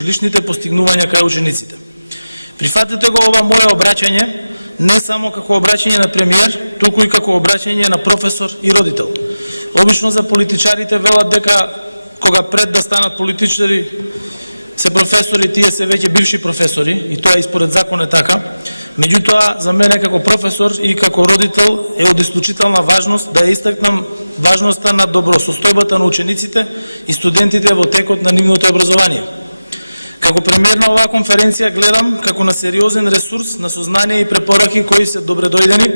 училишните постигнувања кај учениците. Прифатете го ова мое обраќање не само како обраќање на премиер, туку и како обраќање на професор и родител. Обично за политичарите велат дека кога пред да станат политичари се професори, тие се веќе бивши професори, и тоа и според закон е така. Меѓутоа, за мене како професор и како родител е од исклучителна важност да истакнам важноста на добросостојбата на учениците и студентите во текот на нивното образование. Како премиер на оваа конференција гледам како на сериозен ресурс на сознание и препораки кои се добредојдени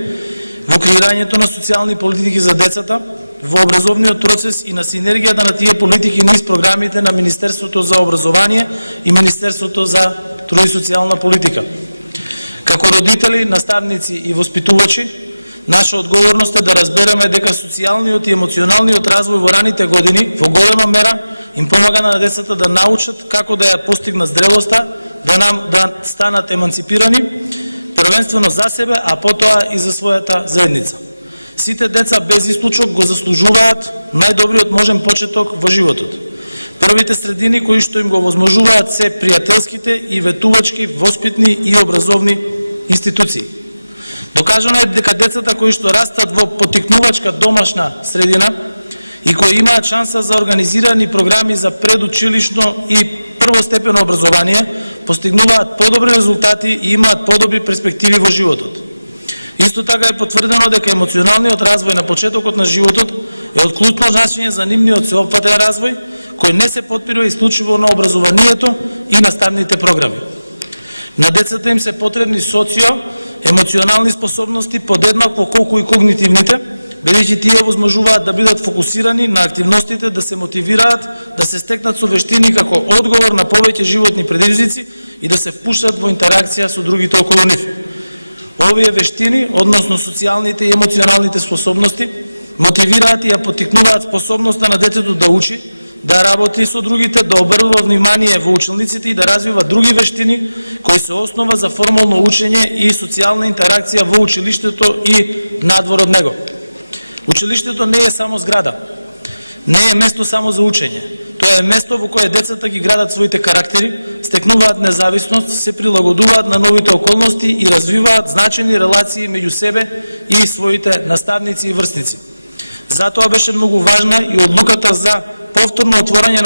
во креирањето на социјални политики за децата, во образовниот процес и на синергијата на тие политики низ програмите на Министерството за образование и Министерството за труд и социјална политика. Како родители, наставници и воспитувачи, наша одговорност е да разбереме дека социјалниот и емоционалниот развој во раните години во голема мера им помага на децата да научат како да ја постигнат зрелоста, да станат еманципирани, првенствено за себе, а потоа и за својата заедница. Сите деца без исклучок го заслужуваат најдобриот можен почеток во животот. Првите средини кои што им го возможуваат се пријателските и ветувачки, воспитни и образовни институции. Докажано е дека децата кои што растат во поттикнувачка домашна средина и кои имаат шанса за организирани програми за предучилишно и првостепено образование, постигнуваат подобри резултати и имаат подобри перспективи во животот. Исто така е потврдено дека емоционалниот развој на почетокот на животот е од клучно значење за нивниот сеопфатен развој, кој не се потпирува исклучиво на образованието и наставните програми. На децата им се потребни социо-емоционални способности подеднакво колку и когнитивните, бидејќи тие возможуваат да бидат фокусирани на активностите, да се мотивираат, да се стекнат со вештини како одговор на повеќе животни предизвици и да се впуштат во интеракција со другите околу нив. Овие вештини, односно социјалните и емоционалните способности, мотивираат и ја поттикнуваат способноста на детето да учи, да работи со другите, да обрнува внимание во учениците и да развива други вештини кои се основа за формално учење и социјална интеракција во училиштето и надвор од него. Училиштето не е само зграда, не е место само за учење. Тоа е место во кое децата ги градат своите карактери, стекнуваат независност, се прилагодуваат на новите околности и развиваат значени релации меѓу себе и своите наставници и врсници. Затоа беше многу важна и одлуката за повторно отворање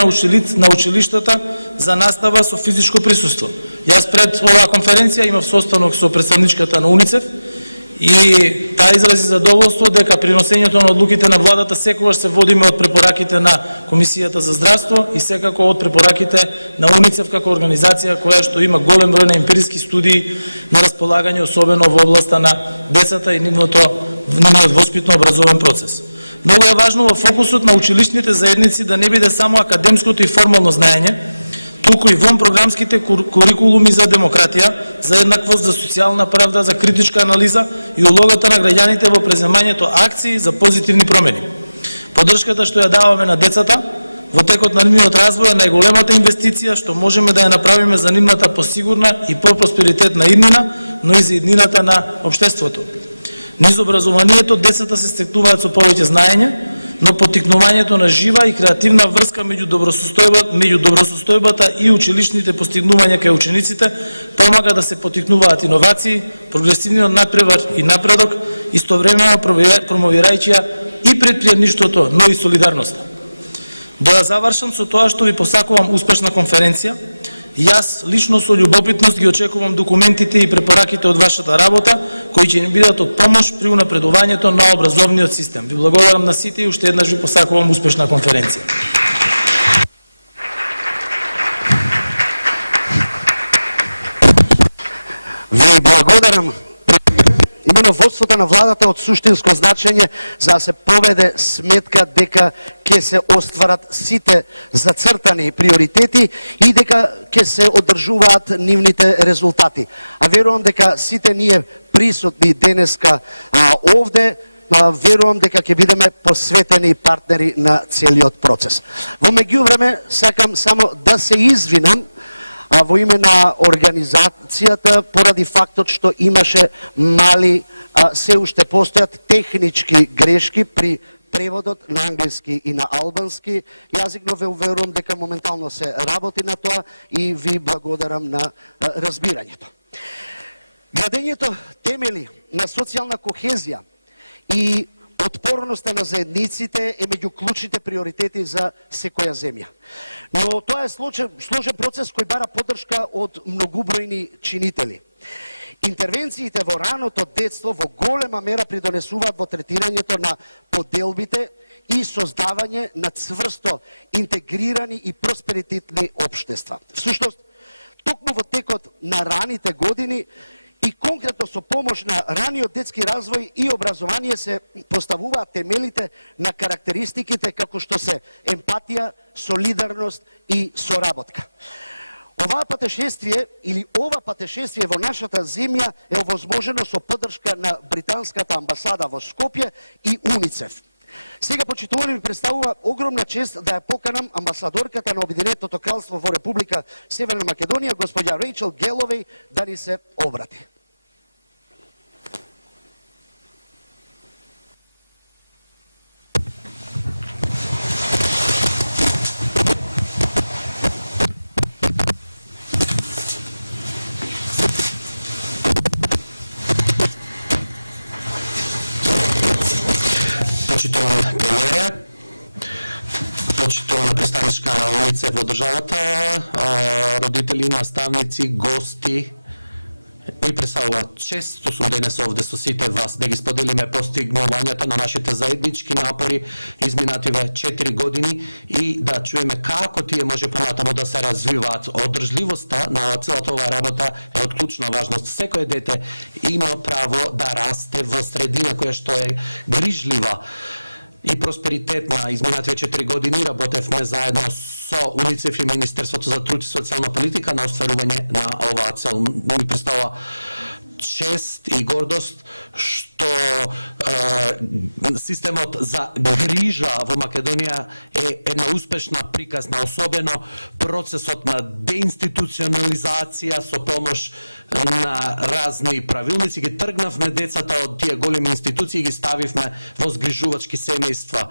на училиштата за настава со физичко присуство. Јас пред оваа конференција имав состанок со представничката на УНИЦЕФ и таа изрази задоволство дека при носењето на одлуките на владата секогаш се водиме од препораките на Комисијата за здравство и секако од препораките на УНИЦЕФ како организација која што има голем број на емпириски студии на располагање, особено во областа на децата и нивниот воспитно образовен процес. Многу е важно во фокусот на училишните заедници да не биде само академското и формално знаење, туку и вон програмските курикулуми за демократија, за еднаквост, за социјална правда, за критичка анализа и улогата на граѓаните во преземањето акции за позитивни промени. Поддршката што ја даваме на децата во текот на нивниот развој е најголемата инвестиција што можеме да ја направиме за нивната посигурна и по-просперитетна иднина, но и за иднината на општеството. Низ образованието децата се стекнуваат со повеќе знаење, но поттикнувањето на жива и креативна врска меѓу добросостојбата и училишните постигнувања кај учениците помага да се поттикнуваат иновации, прогресивниот надпревар и напредок, истовремено промовирајќи ја и предприемништвото, но и солидарноста. Да ја завршам со тоа што ви посакувам успешна конференција. Јас лично со љубопитност ги очекувам документите и препораките од вашата работа, кои ќе ни бидат од помош при унапредувањето на образовниот систем. Ви благодарам на сите и уште еднаш ви посакувам успешна конференција. Ви благодарам. Имено водството на владата од суштинско значење за да се поведе сметка дека ќе се остварат сите зацртани приоритети и дека ќе се одржуваат нивните резултати. А верувам дека сите ние присутни денеска овде, верувам дека ќе бидеме посветени партнери на целиот процес. Во меѓувреме сакам само да се извинам во име на организацијата поради фактот што имаше мали, се уште постојат технички грешки при преводот на англиски и на албански јазик, но ве уверувам дека моментално се работи на тоа и ви благодарам на разбирањето. Градењето темели на социјална кохезија и отпорноста на заедниците е меѓу клучните приоритети за секоја земја. Но тоа е сложен процес кој бара поддршка од многубројни чинители. Интервенциите во раното детство во голема мера придонесуваат во третирањето на поделбите и создавање на цврсто интегрирани и просперитетни општества. Всушност, токму во текот на раните години и конкретно со помош на раниот детски развој и образование се поставуваат темелите на карактеристиките како што се емпатија, солидарност и соработка. Ова патешествие во нашата земја е овозможено со поддршка на британската амбасада во Скопје и УНИЦЕФ. Сега, почитувани, ми представува огромна чест да ја поканам амбасадорката на Обединетото кралство во Република Северна Македонија, господја Рейчел Геловеј, да ни се обрати. Почитуван премиере, почитувана представничка лице во државата, родители, наставници, гости, ми представува чест што сум денес овде со сите вас да ги споделиме постигнувањата на нашите заеднички напори изминативе 4 години и да чуеме како тие може понатаму да се развиваат. Одржливоста на целата оваа работа е од клучна важност. Секое дете има право да расте во средина која што е грижлива и просперитетна. Изминативе 4 години работевме заедно со УНИЦЕФ и Министерството за труд и социјална политика на остварување на оваа цел. Ми представува чест и гордост што системот за грижа во Македонија е една успешна приказна, особено процесот на деинституционализација со помош на разни правилници. Ги тргнавме децата од тие големи институции и ги ставивме во згрижувачки семејства.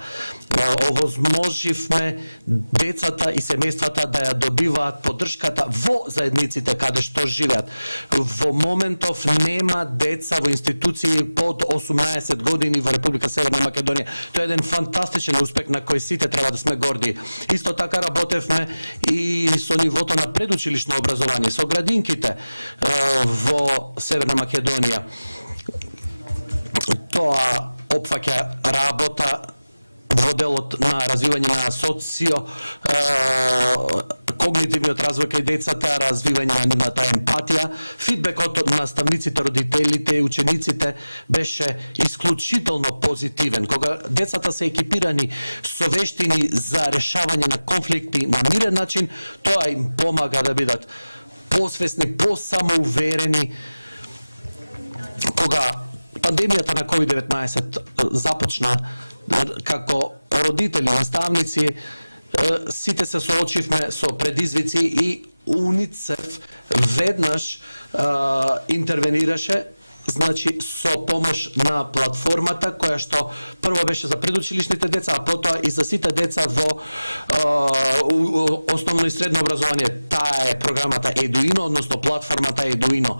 Овозможивме децата и семејствата да ја добиваат поддршката во заедниците каде што живеат. Во моментов нема деца во институции под 18 години во Република Северна Македонија. Тоа е еден фантастичен успех на кој сите треба да сме горди. Исто така работевме и со нивото на предучилишно образование, со градинките во Северна Македонија. Тоа опфаќа работа во делот на развивање на когнитивниот развој кај децата, развивање на нивната емпатија. Фидбекот од наставниците, родителите и учениците беше исклучително позитивен. Кога децата се екипирани со вештини за решавање на конфликти на мирен начин, тоа им помага да бидат посвесни, посамоуверени. Кога пандемијата на COVID-19 започна, како родители, наставници, сите се соочивме со предизвици и УНИЦЕФ веднаш интервенираше, значи со помош на платформата која што прво беше за предучилишните деца, а потоа и за сите деца во основно и средно образование. Таа е програмата Едуино, односно платформата Едуино.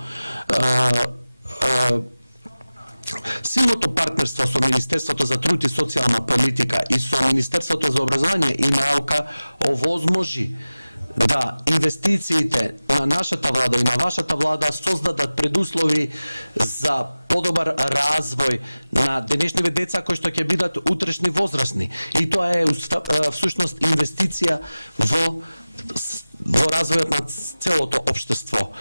Силното партнерство со Министерството за труд и социјална политика и со Министерството за образование и наука овозможи да инвестициите на нашата влада и на вашата влада создадат предуслови за подобар развој на денешниве деца кои што ќе бидат утрешни возрастни. И тоа е всушност инвестиција во развојот на целото општество.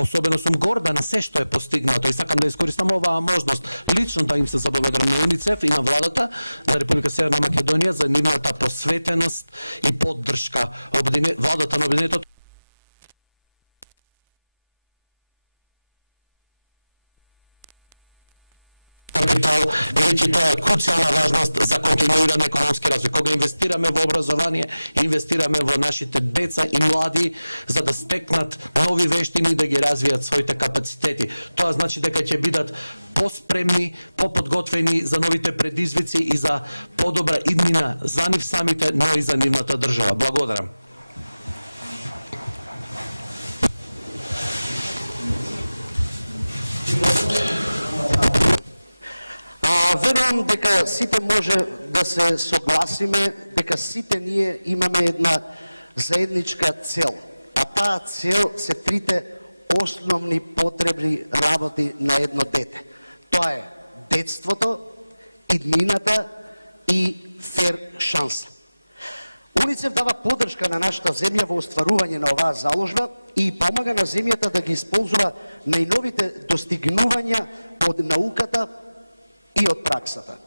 Особено сум горда на се што е постигнато и сакам да искористам оваа можност лично да им се заблагодарам на УНИЦЕФ и на владата на Република Северна Македонија за нивната посветеност и поддршка. Владата на Обединетото капитал, веќе тоа е круцијална важност за континуиран економски развој. Кога инвестираме во образование, инвестираме во нашите деца и млади за да стекнат нови вештини, да ги развијат своите капацитети. Тоа значи дека ќе бидат поспремни, поподготвени за новите предизвици и за подобра иднина за нив самите, но и за нивната држава. Благодарам. Верувам дека сите може да се согласиме дека сите ние имаме една заедничка цел, а таа цел се трите основни потребни работи на едно дете. Тоа е детството, иднината и фер шанса. УНИЦЕФ дава поддршка на нашата земја во остварување на оваа заложба и помага на земјата да ги исползува најновите достигнувања од науката и од праксата.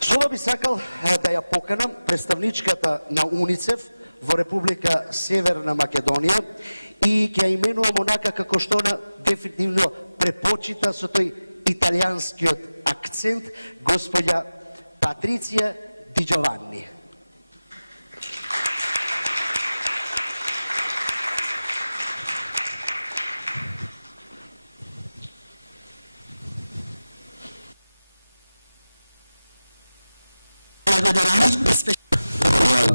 Со ова би сакал да ја поканам представничката на УНИЦЕФ во Република Северна Македонија и ќе ја именувам онака како што она дефинитивно препочита со тој италијанскиот акцент, господја Патриция Ди Джованни.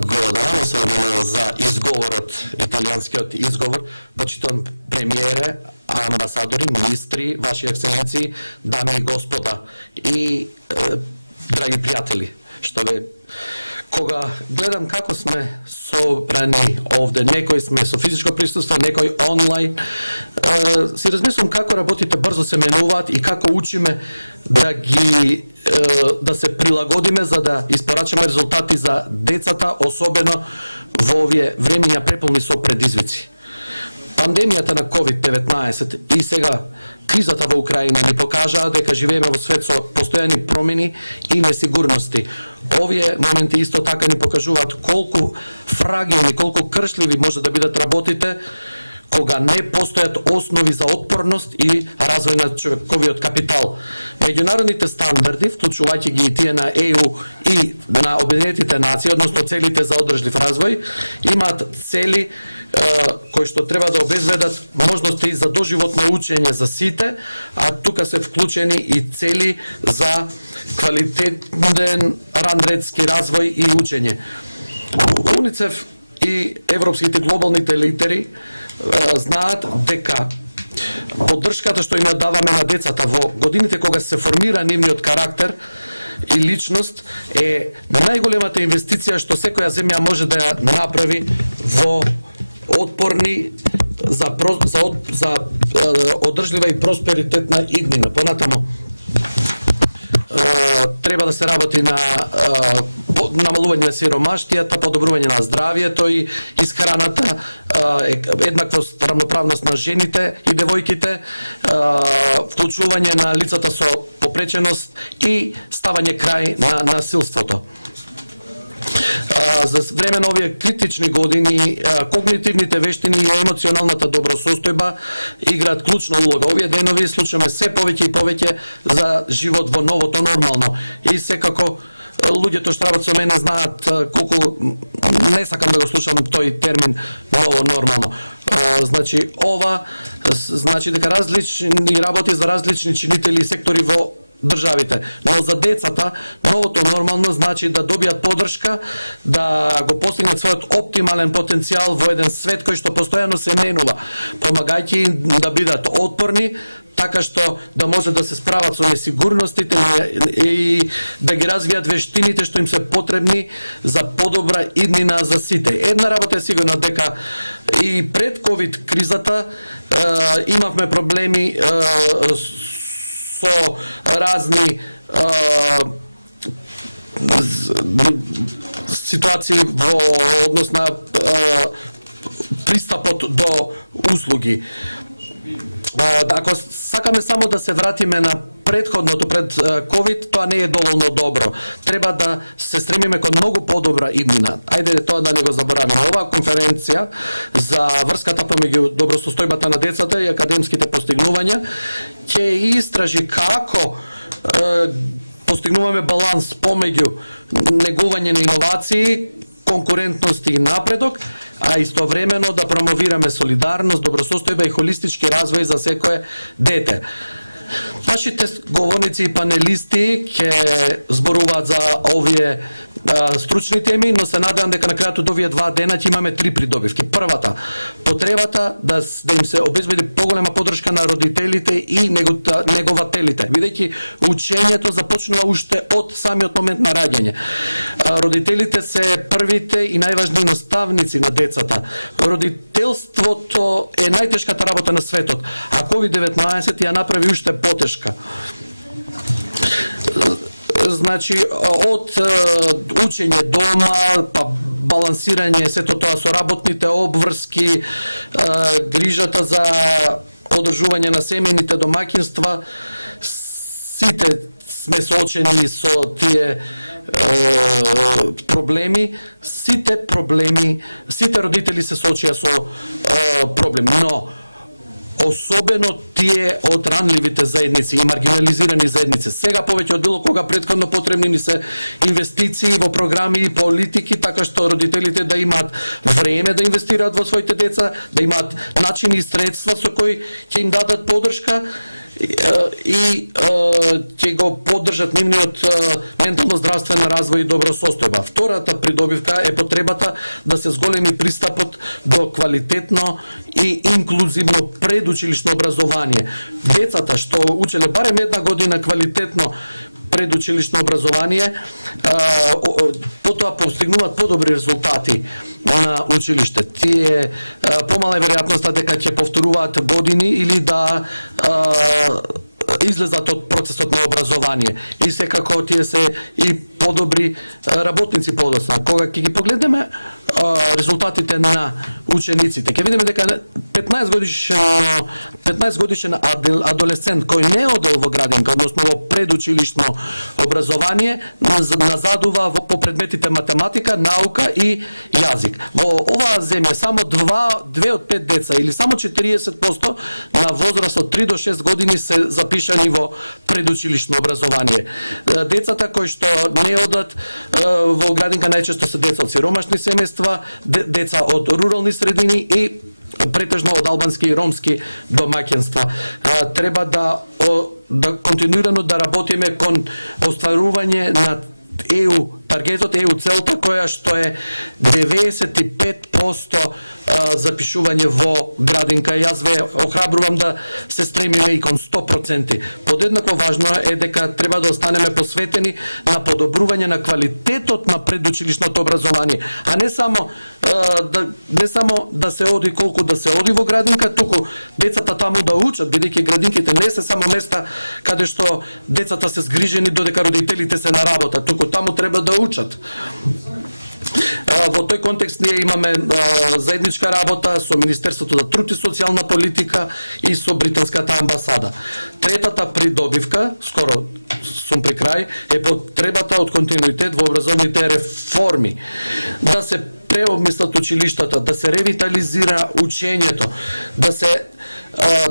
Благодарам особено за изговорот, италијанскиот изговор, почитан премиере, амбасадори, министри, ваши екселенции, дами и господа и драги пријатели, што ве кога гледам како сме собрани овде, некои сме со физичко присуство, некои онлайн, си размислувам како работите брзо се менуваат и како учиме да се прилагодиме за да испорачаме резултати за децата, особено во овие времиња преполни со предизвици. Пандемијата на COVID-19 и сега кризата во Украина ни покажаа дека живееме во свет со постојани промени и несигурности. Овие моменти исто така ни покажуваат колку фрагилни, колку кршливи може да бидат работите кога не постојат основи за отпорност и развој на човековиот капитал. Меѓународните стандарди, вклучувајќи ги и тие на ЕУ и на Обединетите нации, односно целите за одржлив развој, имаат цели кои што треба да обезбедат можности за доживотно учење за сите, а тука се вклучени и цели за квалитетен ранредски развој и учење. УНИЦЕФ и европските глобалните лидери знаат дека поддршката што им ја даваме на децата во годините кога се формира нивниот карактер и личност е најголемата инвестиција што секоја земја може да ја направи во отпорни за одржлива и просперитетна иднина. Понатаму треба да се работи на намалување на сиромаштијата, подобрување на здравието и исхраната, еднаквост, рамноправност на жените и девојките, вклучување на лицата со попреченост и ставање крај на насилството. За време на овие критични години, когнитивните вештини и емоционалната добросостојба играат клучна улога. Овие денови слушаме се повеќе и повеќе за живот во новото нормално. И секако луѓето што работат со мене знаат колку не сакам да го слушам тој термин ново нормално. Значи ова значи дека различни работи за различни чинители и сектори во државите. Но за децата новото нормално значи да добијат поддршка, да го постигнат својот оптимален потенцијал во еден свет кој што постојано се менува, помагајќи да бидат отпорни, така што да може да се справат со несигурностите и да ги развијат вештините што им се потребни за подобра иднина за сите. Една работа е сигурно дека и пред ковид кризата имавме проблеми со разни ситуации во однос на пристапот до услуги. Ако сакаме само да се вратиме на предходното пред ковид, тоа не е доволно добро. Треба да се стремиме кон многу подобра иднина. Ајде тоа да не го забораваме. Оваа конференција за врската помеѓу добросостојбата на децата и академските постигнувања ќе истражи како постигнуваме баланс помеѓу негување на иновации, конкурентност и напредок, а истовремено да промовираме солидарност, добросостојба и холистички развој за секое дете. Нашите говорници и панелисти ќе зборуваат за овие стручни теми, но се надевам дека на крајот од овие 2 дена ќе имаме 3 придобивки. Првата, потребата да им се обезбеди поголема поддршка на родителите и негователите, бидејќи учењето започнува уште од самиот момент на раѓање. Родителите се првите и најважни наставници на децата. Родителството е најтешката работа на светот, а COVID-19 ја направи уште потешка. Значи, од учење дома, па балансирање сето тоа со работните обврски, грижата за одржување на семејните домаќинства, сите сме соочени со тие проблеми, сите родители се соочија со проблеми, но особено тие од ранливите заедници и маргинализирани заедници. Сега повеќе од било кога претходно потребни ни се инвестиции во програми и политики, така што родителите да имаат време да инвестираат во своите деца, да имаат начини и средства со кои ќе им дадат поддршка и ќе го поддржат нивниот ментално здравствен развој и добросостојба. Втората придобивка е потребата да се зголеми пристапот до квалитетно и инклузивно предучилишно образование. Децата што учеле барем една година квалитетно предучилишно образование, потоа постигнуваат подобри резултати на училиште. Тие помала е веројатноста дека ќе повторуваат години или да излезат од процесот на образование. И секако тие се и подобри работници подоцна. Кога ќе ги погледнеме резултатите на учениците, ќе видиме дека 15 годишен адолесцент кој не одел во градинка, односно во предучилишно образование, назадува по предметите математика, наука и јазик. Во оваа земја само 2 од 5 деца или само 40% на возраст од 3 до 6 години се запишани во предучилишно образование. Децата кои што не одат во градинка најчесто се деца од сиромашни семејства, деца од рурални средини и претежно од албански и ромски домаќинства. Треба да континуирано да работиме кон остварување на таргетот, целта која што е 95% запишување во градинка. Јас ве охрабрувам да се стремиме и кон 100%. Подеднакво важно е дека треба да останеме посветени на подобрување на квалитетот на предучилишното образование, а не само да се оди колку да се оди во градинка, туку децата таму да учат, бидејќи градинките не се само места каде што децата се згрижени додека родителите се на работа, туку таму треба да учат. Во тој контекст ние имаме заедничка работа со Министерството за труд и социјална политика и со британската амбасада. Третата придобивка, скоро сум при крај, е потребата од континуитет во образовните реформи. Да се преобмислат училиштата, да се ревитализира учењето, да се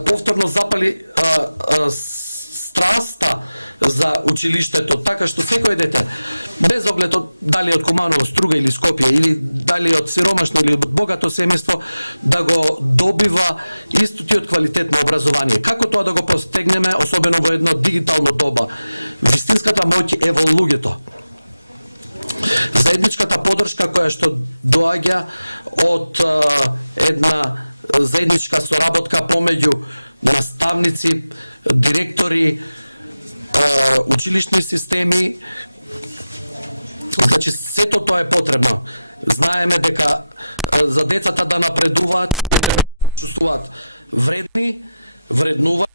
повторно запали страста за училиштето, така што секој дете, без оглед дали од Куманово, Струга или Скопје, или дали од сиромашно или од богато семејство, да го добива исто тиот квалитетно образование. Како тоа да го постигнеме, особено во едно дигитално доба? Вистинската моќ е во луѓето. Заедничката поддршка која што доаѓа од една заедничка соработка помеѓу наставници, директори, училишни системи, значи сето тоа е потребно. Знаеме дека за децата да напредуваат, чувствуваат вредни, вреднуваат,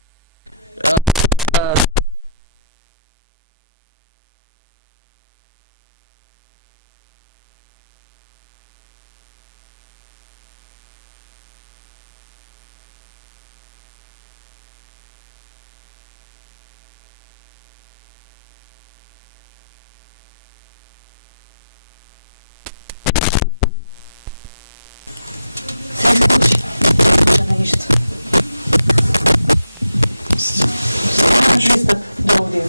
Пристап до аудио.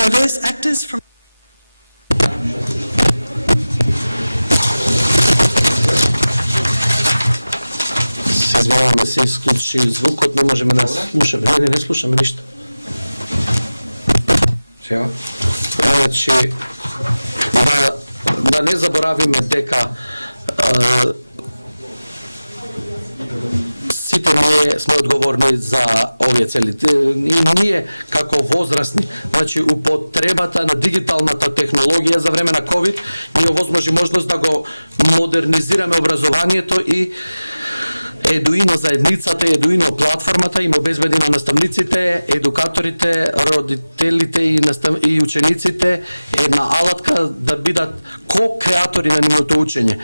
Diverse actors from Извиняваме се, изключи звукот, не можеме да слушаме. Не слушаме ништо. Сега. Значи, да не заборавиме дека сите ние сме одговорни за овие цели. И ние како возрастни, значи употребата на дигиталната технологија за време на COVID ни овозможи можност да го модернизираме образованието и Едуино заедницата, Едуино платформата им обезбеди на наставниците, едукаторите, родителите и учениците една алатка да бидат ко-креатори на нивното учење.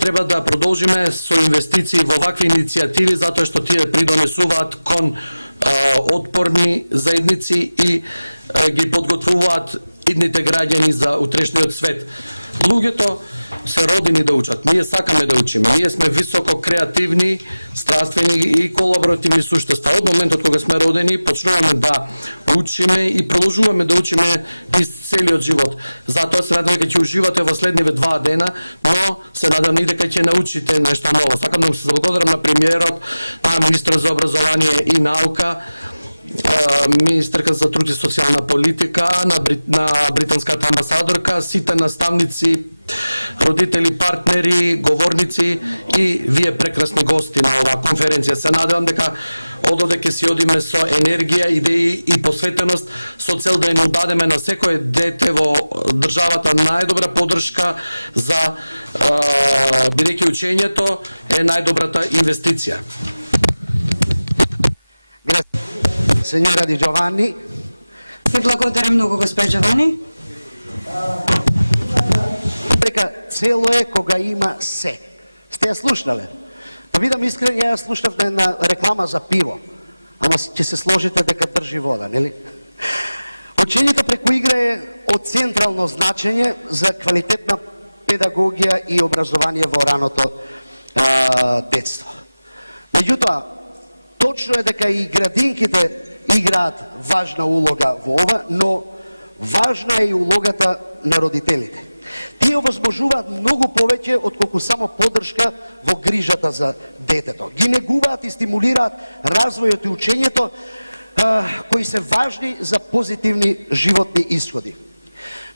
Треба да продолжиме со инвестиции во вакви иницијативи затоа што тие придонесуваат кон отпорни заедници и ги подготвуваат идните граѓани за утрешниот свет. Луѓето се родени да учат. Ние сакаме да учиме. Ние сме високо креативни, страствени и колаборативни суштества. Од моментот кога сме родени, почнуваме да учиме и продолжуваме да учиме из целиот живот. Затоа се надевам дека ќе уживате во следниве 2 дена, но се надевам и дека ќе научите нешто ново. Сакам да му се заблагодарам на премиерот, на министрот за образование и наука, министерка за труд и социјална политика, на британската амбасадорка, сите наставници, родители, партнери, говорници и вие прекрасни гости на оваа конференција. Се надевам дека ододе ќе си одиме со енергија, идеи и посветеност со цел да им дадеме на секое дете во државата најдобра поддршка за бидејќи учењето е најдобрата инвестиција. Сеньора Ди Джовани. Ви благодарам многу, госпожа Джовани. Дека цело е кога има се. Сте ја слушнале? Да бидам искрен, ја слушнав на една реклама за пиво. Ама ќе се сложите дека држи вода, нели? Учењето преку игра е од централно значење за квалитетна педагогија и образование во раното детство. Меѓутоа, точно е дека и градинките играат важна улога во ова, но важна е и улогата на родителите. Тие овозможуваат многу повеќе отколку само поддршка во грижата за детето. Ги негуваат и стимулираат развојот и учењето кои се важни за позитивни животни исходи.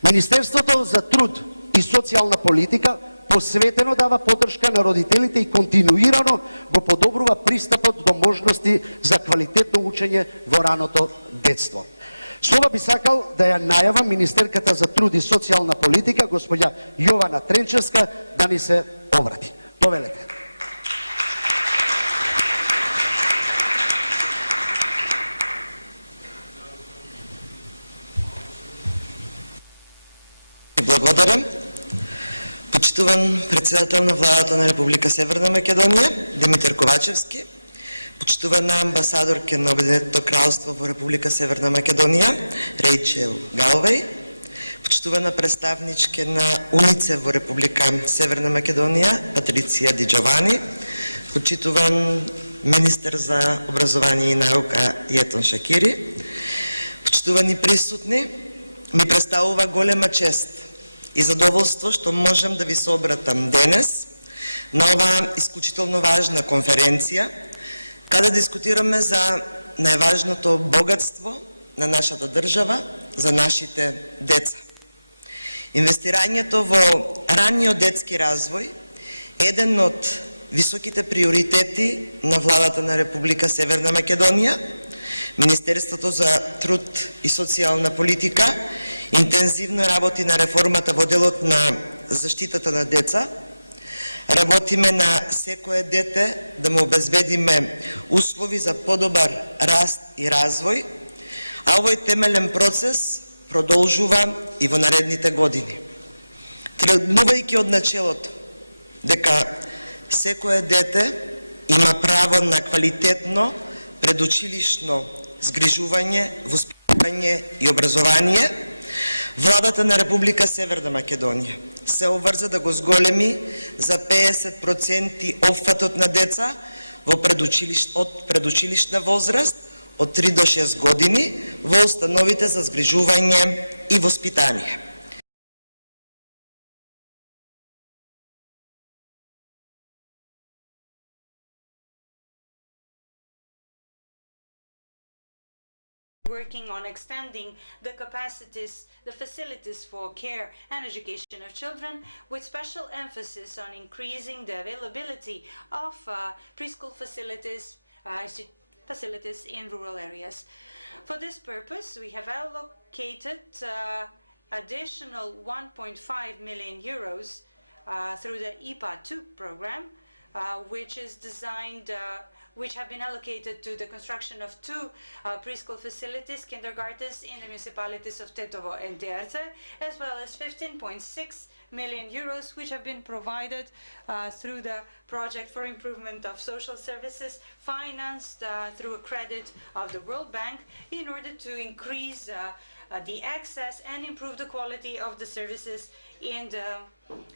Министерството за труд и социјална политика посветено дава поддршка на родителите и континуирано го подобрува пристапот до можности за квалитетно учење во раното детство. Со ова би сакал да ја најавам министерката за труд и социјална политика, господја Јована Тренчевска, да ни се обрати. Повелете. Благодарам. Почитуван председател на владата на Република Северна Македонија, Димитар Ковачевски, почитувана амбасадорка на Обединетото кралство во Република Северна Македонија, Рейчел Галвеј, почитувана представничка на УНИЦЕФ во Република Северна Македонија, Патриција Ди Джовани, почитуван министер за образование и наука Јетон Шакири, почитувани присутни, ми представува голема чест и задоволство што можам да ви се обратам денес на оваа исклучително важна конференција, каде дискутираме за најважното богатство на нашата држава, за нашите деца. Инвестирањето во ранниот детски развој е еден од високите приоритети на владата на Република Северна Македонија. Министерството за труд и социјална политика интензивно работи на реформата во делот на заштитата на деца. Работиме на секое дете да му обезбедиме услови за подобар раст и развој, а овој темелен процес продолжува и во наредните години. Тргнувајќи од начелото дека секое дете има право на квалитетно предучилишно згрижување, воспитување и образование, владата на Република Северна Македонија се обврза да го зголеми за 50% опфатот на деца од предучилишна возраст од 3 до 6 години во установите за згрижување и воспитание. Working on extending the capacities, the facilities for care and education of children, with special emphasis on increasing the availability of preschool facilities in rural areas. For this purpose, we have allocated additional 1.5 million euros through the IPA 2 program, which have been allocated to the construction of 2 preschool facilities, kindergartens in the municipalities of Tetovo and Terce, as well as 15.6 million euros, which have been provided through the project for improvement of social services, financed through a credit of the World Bank, in order to increase the access and improve the quality of the services in the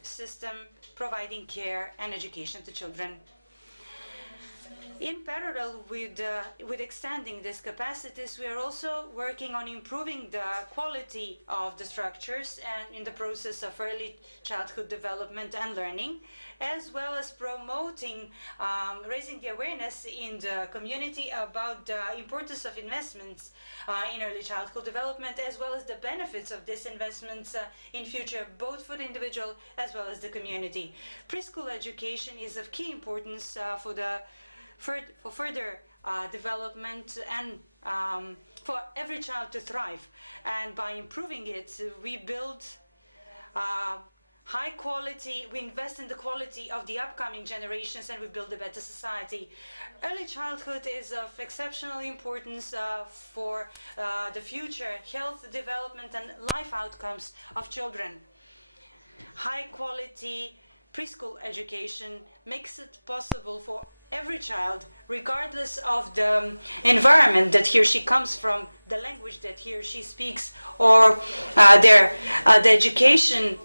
system providing care and education to children. In parallel with extending these capacities, we are also working on improving the quality of the structures and in the process of early childhood development and learning, as well as promoting, raising the awareness in the community about the importance of investments in early childhood development, as well as the benefits of these investments in future, both for the individual as well as the community. Preschool education is of key importance for further development and for every child to thrive. And by improving it, we build high quality, we invest in the quality of the upcoming generations, and we build a better society. Early childhood is of exceptional importance for the future health, development and life outcomes of children. High quality preschool education makes it possible for every child, regardless of the environment that he or she comes from, the language that he or she speaks, or the education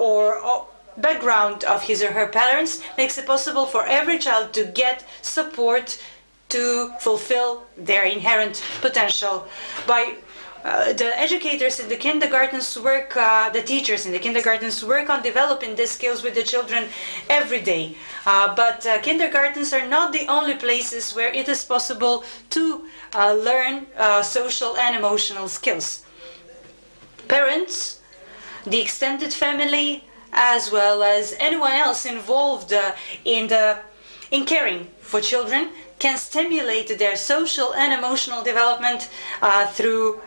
or background of his or her parents, makes it possible for every child to get support to fulfill their inherent potential. By the educators in the kindergartens work, the teachers in the kindergartens work on developing these skills with the children every day. But kindergartens are not the only places where it is possible to learn social and emotional skills. Parents, the extended family, as well as anyone else involved in caring for children, can stimulate their social and emotional development through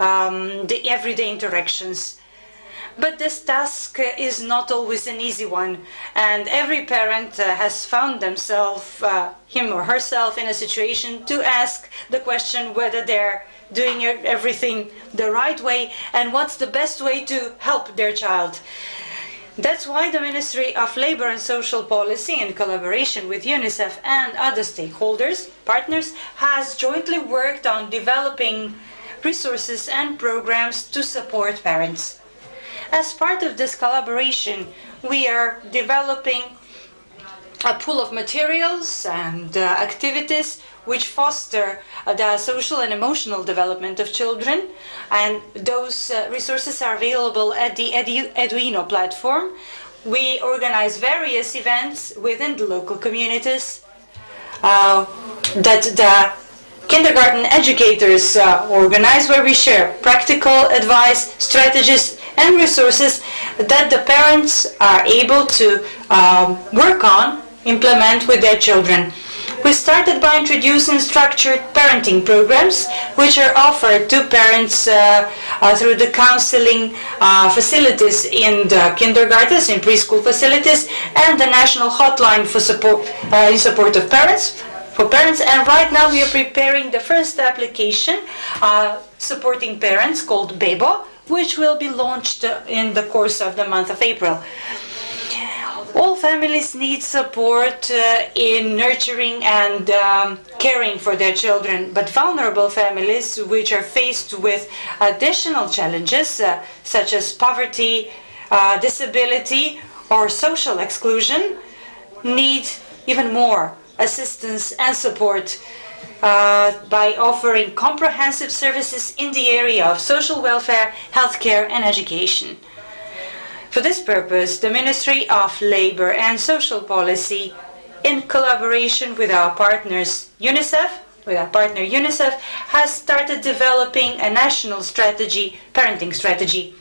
the everyday interactions. But this task is not always an easy one, and every parent has found themselves, him or herself, in a situation to ask the question whether they're doing everything the right way and what's the best way to help their child. That's why the Ministry of Labour and Social Policy, in collaboration with UNICEF and other stakeholders, partners, has jointly worked on developing resources and programs to support parents. As part of this collaboration, we are developing a pool of materials and activities which foster the social and emotional development of children, and those resources are available at the Eduino platform. We organize various events within the local communities that the kindergarten educators organize, where we share practical advice, strategies and resources that the parents are able to work on, implement with their children. We started by introducing structured parenting programs, which are offered to parents through the counseling facilities in the kindergartens, in preschool facilities, and the national hotline for support in support of parents. And right now we are preparing the first application supporting parents, called BEBO, which will be launched in the course of the month of April. All families need support in nurturing and caring for their children, but vulnerable families which are faced with additional challenges such as poverty, disability or social exclusion need even more assistance and support. by offering comprehensive services in the area of social welfare, healthcare and education. For this purpose, the Ministry of Labour and Social Policy, in collaboration with our partners UNICEF, has started developing a national strategy, parenting strategy.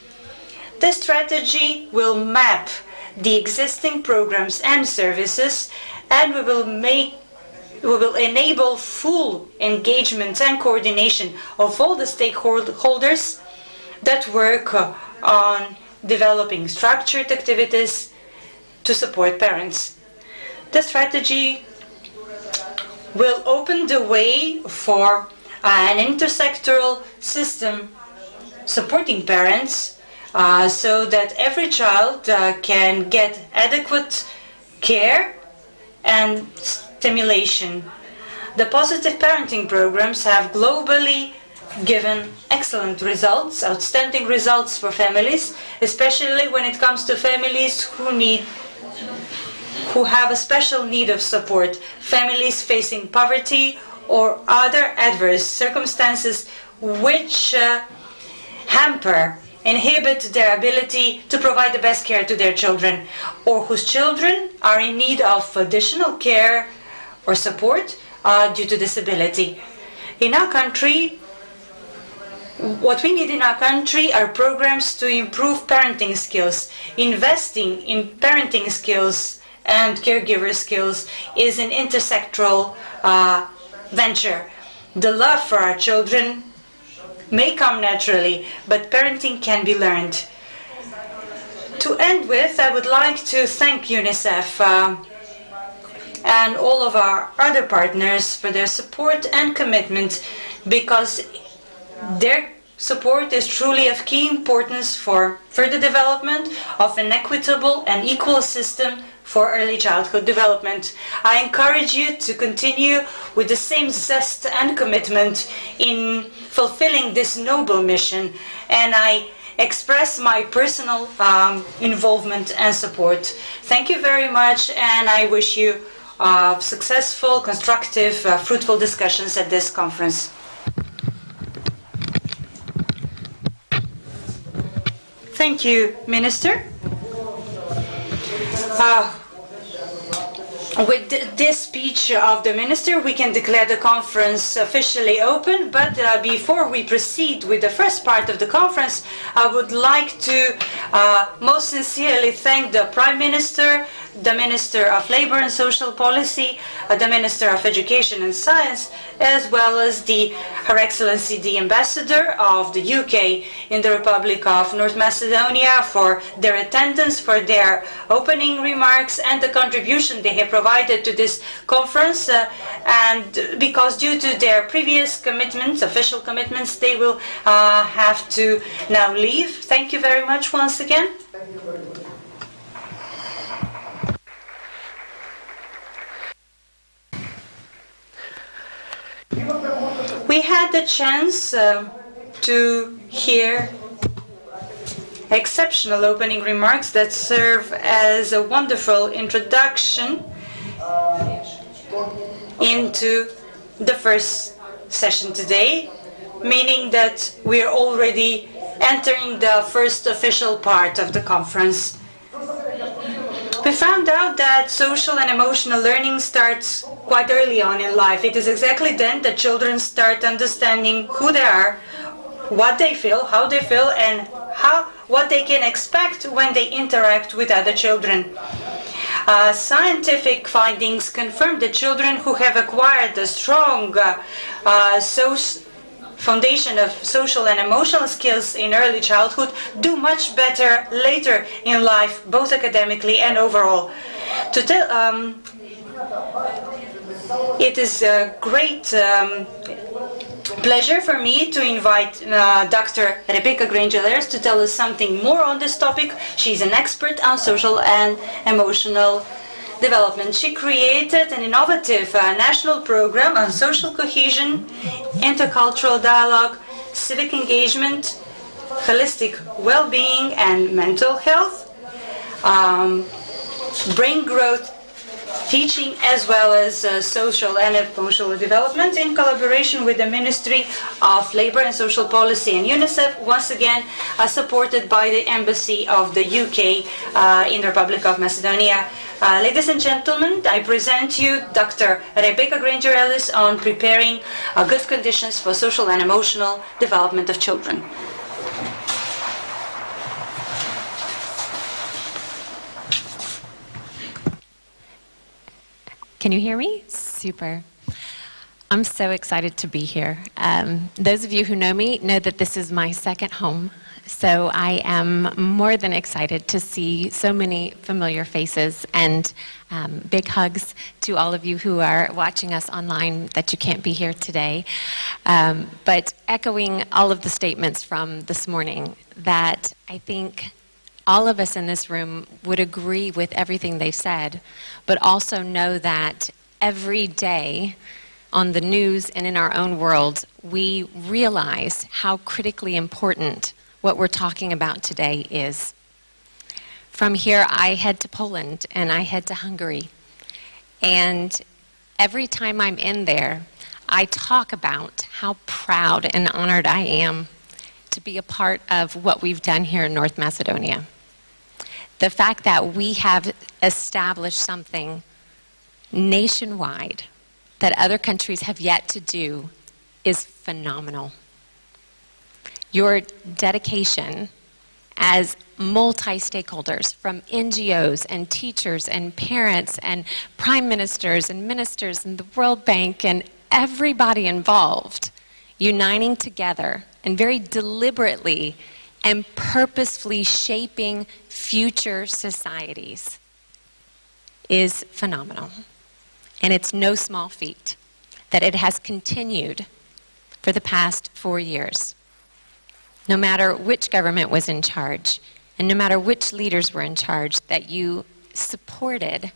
This strategy will map the existing programs and services, and we will enable full engagement and coordination of all the stakeholders that work on developing structured activities to support parents. The strategy will open the way for an intersectoral system supporting parents so that every child can get adequate care and stimulation. The positive parenting programs have globally given excellent results, outstanding results for families, especially when it comes to families who have a special need of support, families facing poverty or other adverse circumstances which inhibit their ability to provide the best care to their children, or whose children are in need of additional care or support due to disability. In our country, what we need in our country are programs to improve parenting skills. Investing in parenting skills and caregiver skills is an intersectoral venture. The love for our children may come naturally, but parenting can be learned. To end with, I would like to thank UNICEF and all of our other partners for their support and commitment, because their support is truly of key importance for further development of an equitable and equal system for early childhood development. I encourage you to continue with the same zest and commitment in fulfilling this noble mission, and I express my personal involvement and support. Thank you very much, and I wish you successful, constructive, fruitful discussions at this conference. Thank you, Minister. With this speech of the Minister, we can declare the conference officially open, but before we proceed with the first part of the conference, I would like to most sincerely thank the Prime Minister, the Minister of Labour and Social Policy, the Minister of Education and Science, as well as Her Excellency the Ambassador of the UK in the Republic of North Macedonia for their attendance, for their opening remarks and the contribution they have provided to this conference, and because due to their previous commitments, official commitments, they will have to now leave. Thank you very much once again. We had the chance to hear exceptional opening remarks that serve as a wonderful introduction into the first session today, meaning that we are already entering the first official part of the conference. We found out that social and emotional learning starts quite early on in life. It is exactly then that children start understanding who they are, what they feel, how they feel, and what they can expect when they interact with other children. Scientific findings confirm that children who have acquired a strong foundation of social and emotional skills in early childhood do much better later in life, both academically and overall. It is a great pleasure for me to invite Dr. Rebecca Granger-Lairs to tell us something more on this topic. She's an expert on social and emotional development. She created an innovative national program on social cohesion, intercultural dialogue, civic engagement, holistic well-being and mental health, brain growth teaching as well as social and emotional development in collaboration with the Ministry of Labour and Social Policy and UNICEF, once again supported by the Embassy of the UK in the Republic of Macedonia. Ladies and gentlemen, I present you Dr. Rebecca Granger-Ellis on preparing good conditions for social and emotional development of children. Can you hear me? Super. I'm so excited to be here. Those of you who know me know that this is my second home. So I am more than excited to see so many familiar faces, and big hugs to all of you who are watching us online that you can't be here today. But echoing all of the statements from this morning, that I think all of us in this room would agree with everything they said, but also know that every day on the news and in our own world, we realize how critically important what we're talking about today is. From here, I head to Poland and I head to Hungary. And every time I'm in there, I talk about how proud and honored I am to be a part of what we've done here in North Macedonia. The fact that we have established something nationwide that other countries have yet to do is phenomenal. Your dedication as multi-stakeholders, from NGOs and teachers and parents and prime ministers and ministers and the World Bank and everybody involved, uniting together and very deliberately and purposefully shaping future societies is phenomenal. And it's no small feat that it has continued for the past 4 years. No matter which government was in charge, and no matter which leaders were in charge, that you supported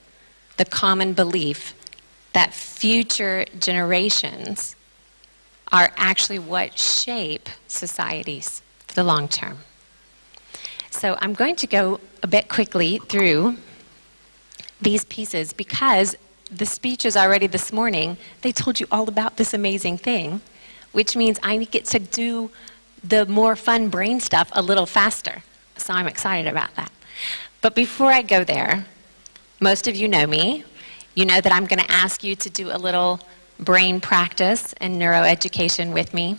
the common belief that future generations are actually what shape societies for the long term. So I'm going to go a bit quickly through these pieces because the speeches already this morning, they told you all about this amazing thing, which means I get to do the more fun brain stuff a little faster. So I'm excited about that. But before I go there, most of you know me. You know that I'm going to ask you to do a little brain practice and neuroeducation with me.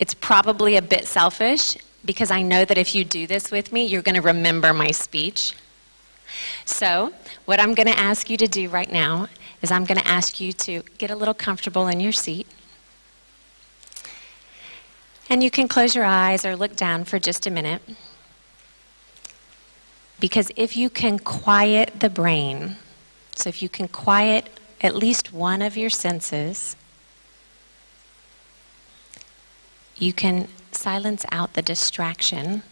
It's probably a bit selfish because I know that if you do this with me, you're going to remember my speech. So what I'm going to ask you to do right now is I'm going to ask you to get a little comfortable in your seat. And you can close your eyes or look down for just a minute. Because if you can quiet the brain, so if you can quiet at least one of your senses, you can silence out the distraction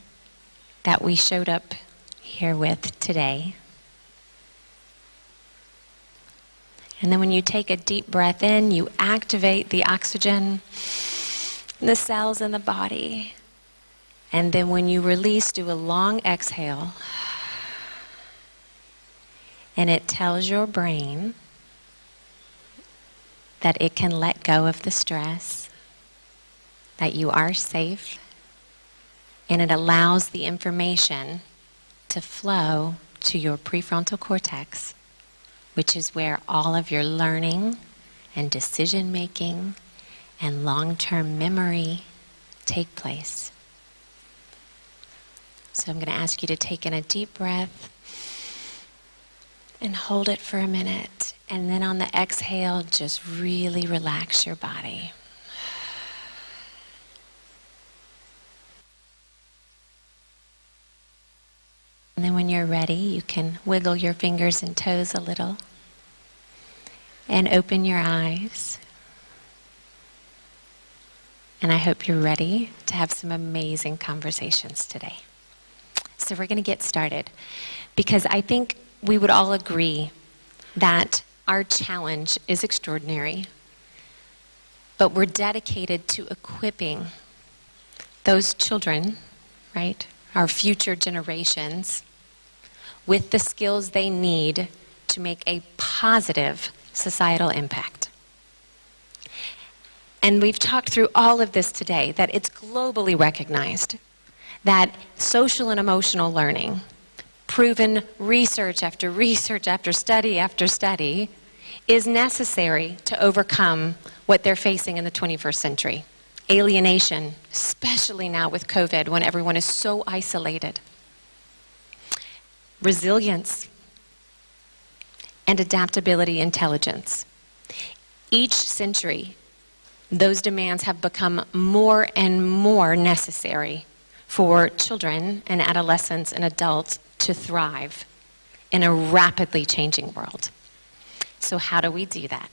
that we showed up here with today. And then when you take a deep breath in, you activate the oxygen, the cells in the body. And then when you release, do a long exhale. And it tells your brain that it can let go of the stress, that you are safe, and it allows the information to flow to your prefrontal cortex, which is where all of your learning and decision making and long-term memory take place. So I'm going to ask you to take in a deep breath and hold it for a minute. And then on the exhale, just really relax your body. And then when you're ready, you can wiggle your fingers and toes a little and open your eyes. And I hope you're ready to have some amazing conversations today. So we're going to get started because I think we would all agree that our challenge is extraordinary, but we're dedicated to equipping those children, right, our future generations, with the skills they need to make a positive societal impact. And we've talked through all of this today, that it's globally recognized that social and emotional learning, proven research after research after study, is necessary to overcome what they're facing in the 21st century. Alienation, especially now with COVID when everyone is so isolated. Resilience and adaptability intelligence. Each century, those demands have become more and more necessary for children and adolescents and adults to thrive in a rapidly changing world. So how do we do that?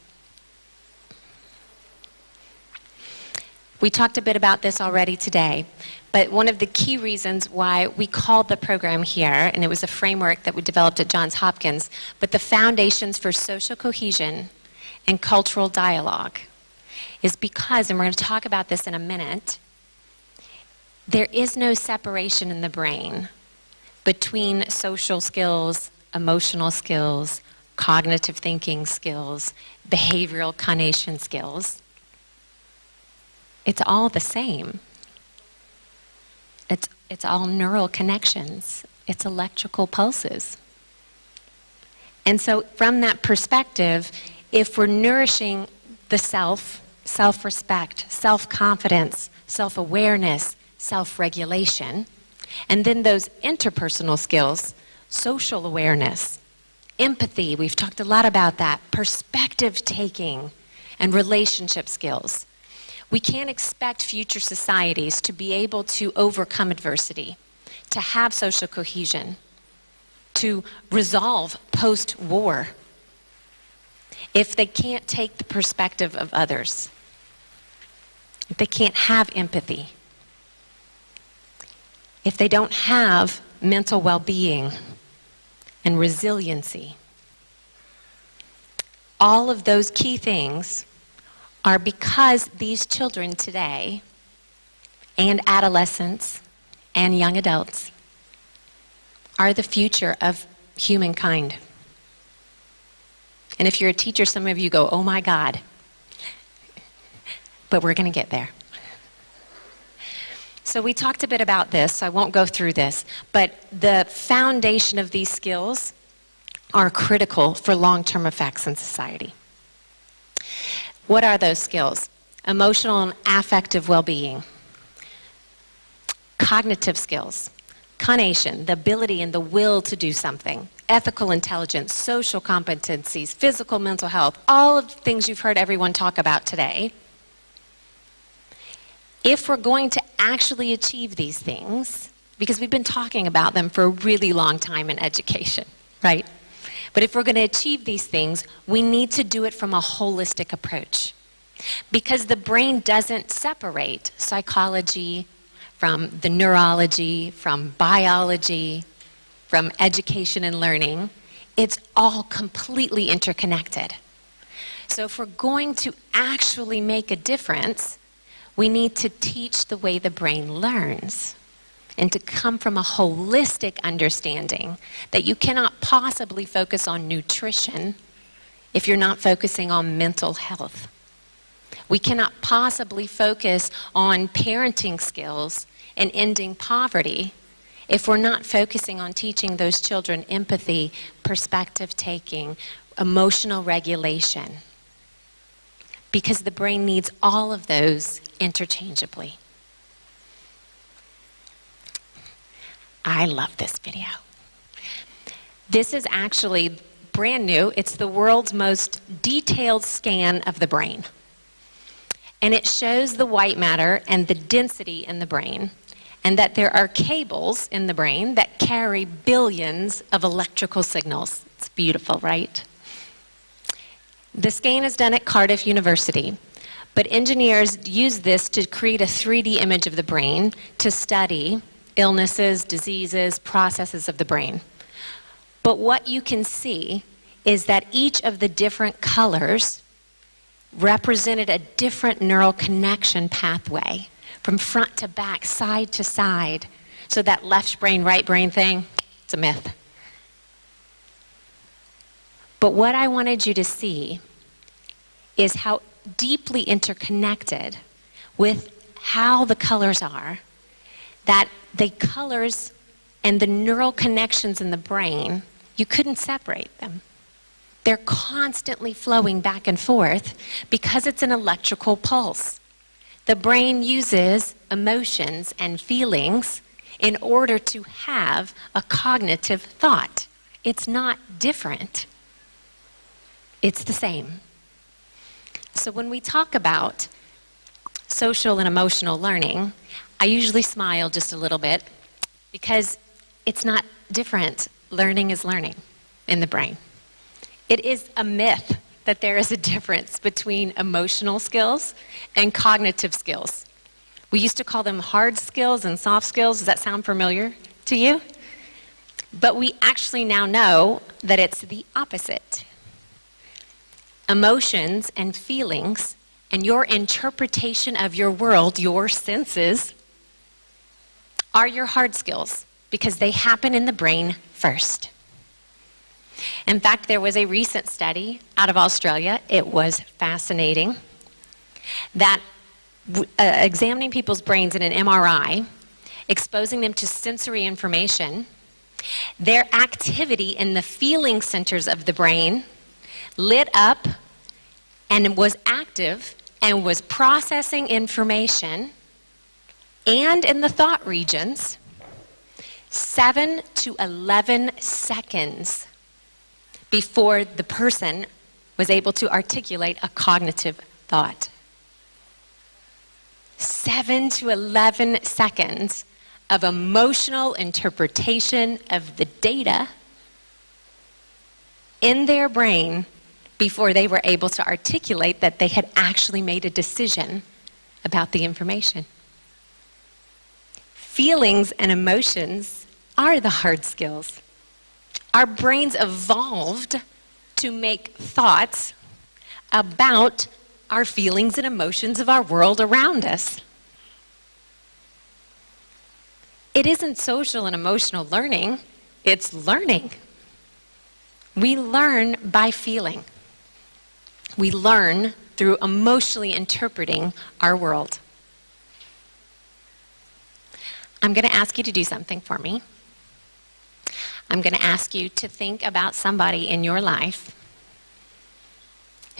We talked a bit about this already today, but one of the key reasons why we called the program here, and it was a framework that we developed at Johns Hopkins, but the Foundations for Social Cohesion and Cultural Dialogue, is because, and we're going to talk about this in a minute, there is no separation in the brain between social skills, emotional skills, cognitive thinking skills, behavioral conation skills. It's all the same. It's all neural connections. It's electrical pulses. And so from that perspective, if we're nourishing the self-respect, self-confidence, self-awareness, self-regulation, and then those interpersonal skills, social awareness, empathy, we've talked a lot about that, perspective taking, and relationship skills. We can't expect future societies to be able to overcome adversity, to have social cohesion, to resolve post-war, if they can't take the perspective of others, if they can't have empathy, if they don't have mental well-being and resiliency. All of those key things are because these children today, and adolescents, and young adults, are the future of humankind. And if you're a teacher, some of you go, oh my God. But we're going to get there. So we talked a bit about this, so I won't go through this, but the foundation of these skills are critical for long-term effects in society. What are those skills? Emotional and affective well-being, cognitive skills, conation, the ability and the will to do something, ethical intelligence, social competencies, physical mental health, all of the things you've heard everyone talk about today. If we're going to actually achieve these things, because we've been talking about them for a really long time in education, right? But if we're going to achieve these things, we need to do it from a holistic approach. Because the brain doesn't separate psychology from the neurology, from biology, from education and learning. It's all completely interconnected. So if we're going to actually make a difference, we need to teach the way the brain learns and to come from a holistic understanding that you cannot possibly focus on nutrition if you're not focusing on mental health. We cannot possibly focus on parenting skills and ending poverty if we're not focusing on teaching those children empathy, perspective taking, emotional regulation. Because the brain needs all of those interchangeably. I love this video. This is actually brand new. It's the world's most detailed scan of the brain. And it shows the white matter and the density in the brain, and that there are cables in the brain that carry billions of electrical signals. It's beautiful, right? The scan is done at Cardiff University, but engineers use this to create a 3D image of the brain to study illnesses, diseases, processes of the brain. But what you can see is that each of the different colors represented a different neural connection pathway from front to back, side to side. So that left brain, right brain thing, it's a myth. But what I wanted you to see is how deeply interconnected with how the colors are, that the colors and the neural connections in the brain, you couldn't separate them. They're constantly flowing back and forth because it's an electrical pulse. The brain uses emotions and feelings in order to have a cognitive thought. It's not different. It's the same. So when we talk about social and emotional learning, I usually smile just a little bit because it's not different. Learning is learning in the brain. It is a myth that there is a difference between emotional skills and cognitive skills. We used to call them hard skills and soft skills. Does that sound familiar to you? But we actually now know that it's the opposite. Emotions and feelings and your interpretation of your world, your senses, are your hard skills because they happen in the brain first. In fact, there was a recent study out of Australia, it was fascinating, that examining people's brains in an MRI, exposing them to sensory information, their activity in the feeling centers of the brain lit up and was active and was processing information, and in the thought regions, 7 to 11 seconds before the person was able to articulate a cognitive thought. 7 to 11 seconds of emotional interpretation of the data in their brain before they were able to articulate that they had actually made a decision about the information. Feelings and emotions are the hard skills. Our brains evolved to make thoughts about our feelings and emotions of our world around us. It isn't social and emotional learning, it's learning. We learn by feeling. We learn through emotionally interpreting our world. I'm going to ask you to do something for me. I'm going to ask you to think about somebody in your life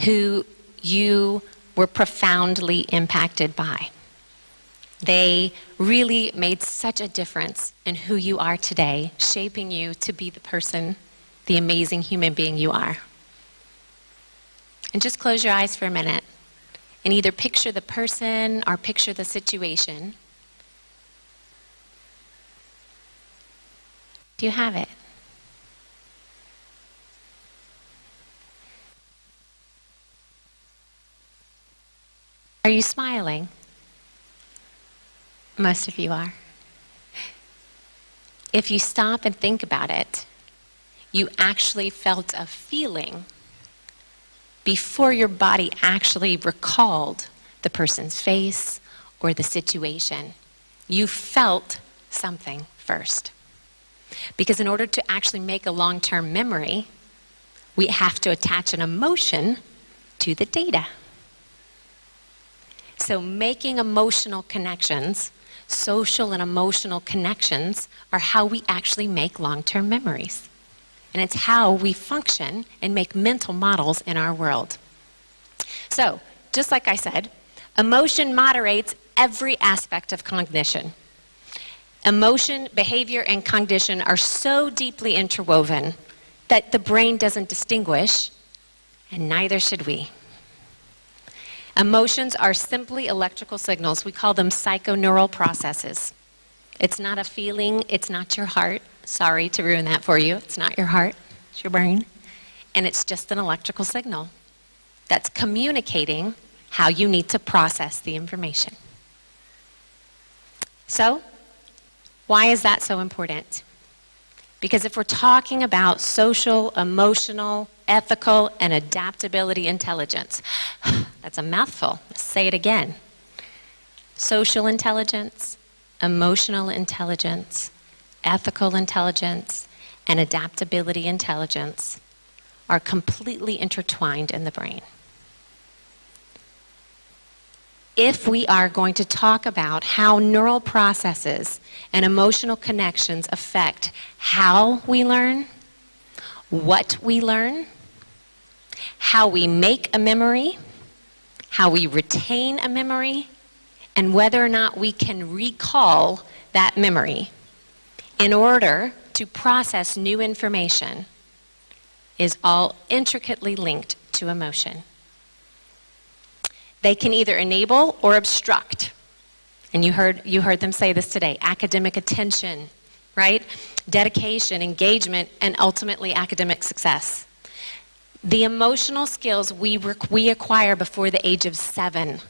who you were profoundly impacted by. They really made such a difference in who you are today, shaping you to be the person, the amazing human being you are. And just close your eyes for a minute and either picture the person or picture the situation. Do you have it? Are you smiling? Most of you are. If you stop and think about it, you actually felt a feeling before your body actually recalled the person's face or the situation. You felt something first. Because in order to actually make a long-term memory, we have to attach an emotion to the data. So making emotional connections, social and emotional connections, are how we actually make long-term memories. And it's how we function and make mental models in our world. So, just like I said, emotion moderates every aspect of cognition. Emotion, behavior, and cognition are so deeply interwoven that the brain doesn't distinguish, and neither should we. Emotions are simply electrical signals. We call them psychoneural processes. It's not a feeling, it's not your heart. Sorry to ruin that for you. It's not your heart, it's your brain. And it's just an electrical signal that's communicating how you need to process the information. So, why is that so important? Because if we're talking about social, emotional, ethical, and adaptability intelligence, that's a mouthful. Let's say it again. Social intelligence, emotional intelligence, ethical intelligence, and adaptability intelligence are completely intertwined in the brain. If we are going to talk about how neural processes and emotional connections affect how we learn, what we learn, how we make a memory, how we retain a memory, and whether or not we can recall that memory in order to process new information, is all intricately linked to emotion. They can either enable or obstruct. And you heard them say this today: academic attention, right? Dedication, engagement, and ultimately academic success. The emotional skills we acquire before the age of 7.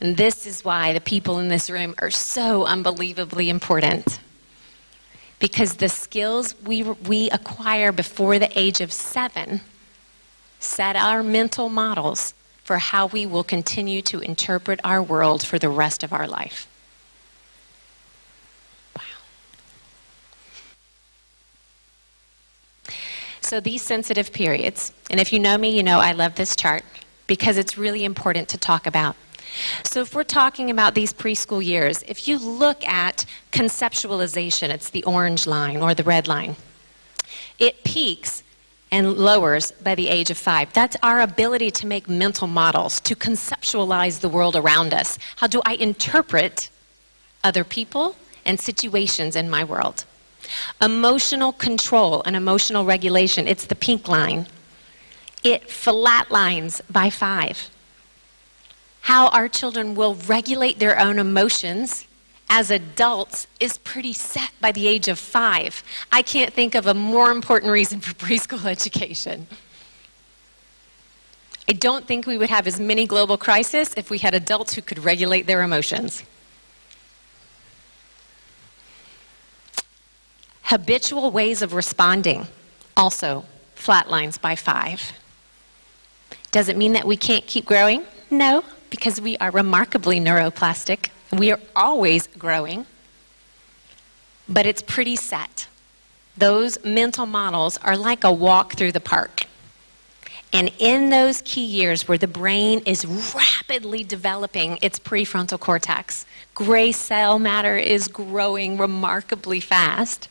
And this is why the people in this room are so unbelievably important. Because the skills we acquire before the age of 7 set our mental models for how we will continue to interpret our world for the rest of our life. Wow. So these sensitive periods, and if you know me, you know I love this chart because it's really important to talk about. So if we're talking about these preschool years, if you look at conceptualization, it's the orange line or the red line. It peaks and lowers by the age of 5. That's our ability to make mental models, to conceptualize the world around us. How do I interpret other people and situations in my world? Emotional control and emotional regulation, it's the pink line. It flatlines by 5. How our children will regulate their own emotions as adults is pretty set by the age of 5. I can't think of a more important reason for preschool education. I don't think we would have as many global crises if we had adults who could regulate their emotions. Habitual ways of responding also flatlines by 5. Does it mean that we can't keep growing? No, because we are remarkably neuroplastic. We are always growing, but it's pretty set. Those mental models are like a walk through the park. And in those key years where the brain is rapidly developing its prefrontal cortex, gray cell matter is growing remarkably fast.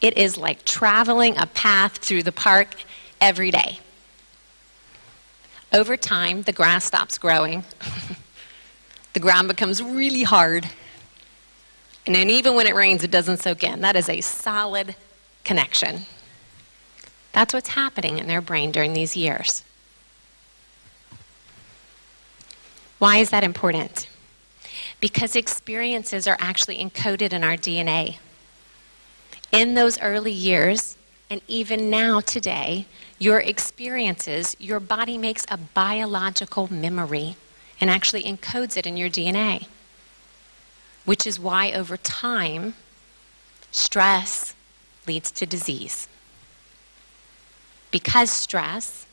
It is like traveling a path through the park every day. Over time, the grass stops growing. The ground becomes really hard. And then even when it rains, it doesn't soak in. That is a solid connection. That's what's happening in their brain during these years. Why is that important? Because experiences are actually encoded in our DNA. In those early years, and even now today, your experiences, your body makes a biological memory and actually encodes it in your DNA, which is why over time, stress leads to disease. Because stress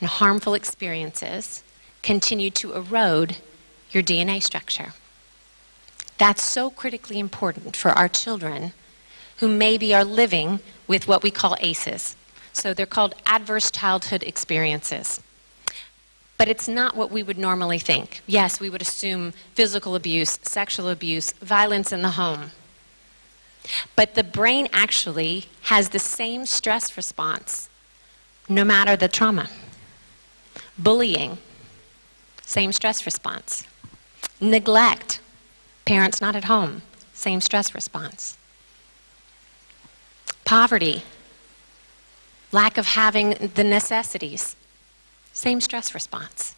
and harmful experiences continue to erode your DNA structure. That's so critically important for our children who maybe are living with what we call ACEs. So they're called adverse childhood experiences. But it's not what we would normally think. Yes, we would assume physical abuse, sexual abuse, violence in the home. But the brain actually has the same stress response no matter the trauma. Bullying, same stress response. Neglect, parents not at home, same stress response. Poverty, lack of having the necessities, same stress response.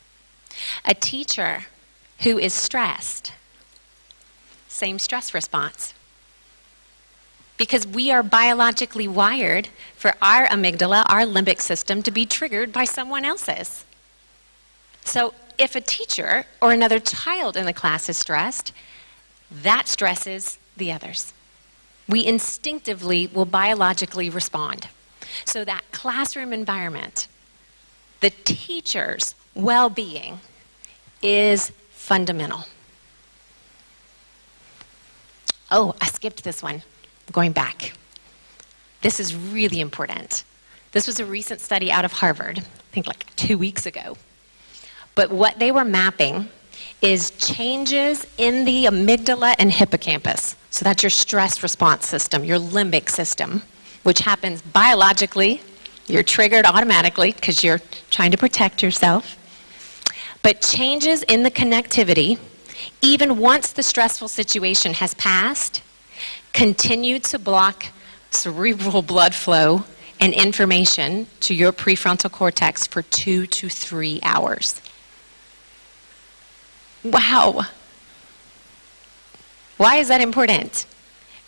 A teacher who is stressed, same stress response. Because we are biologically wired for our amygdala, our limbic system, to be triggered by someone else's. So if a teacher or another child in the class is stressed, that stresses the others. We instinctively will biologically respond. So that classroom environment, the teacher's well-being is fundamental. Oh, I skipped this one. Going back. This is really important. This was a recent study out of Harvard, I think like 2 weeks ago. But what they were mapping is changes in the amygdala and hippocampus. So that's your stress response system, your limbic system, which happens biologically. You're triggered automatically because you're trying to protect yourself. But changes in the connectivity, even once the stressful situation has passed, continue to block cerebral blood flow and information to your prefrontal cortex for 2 to 3 hours. Wow. Why is that important?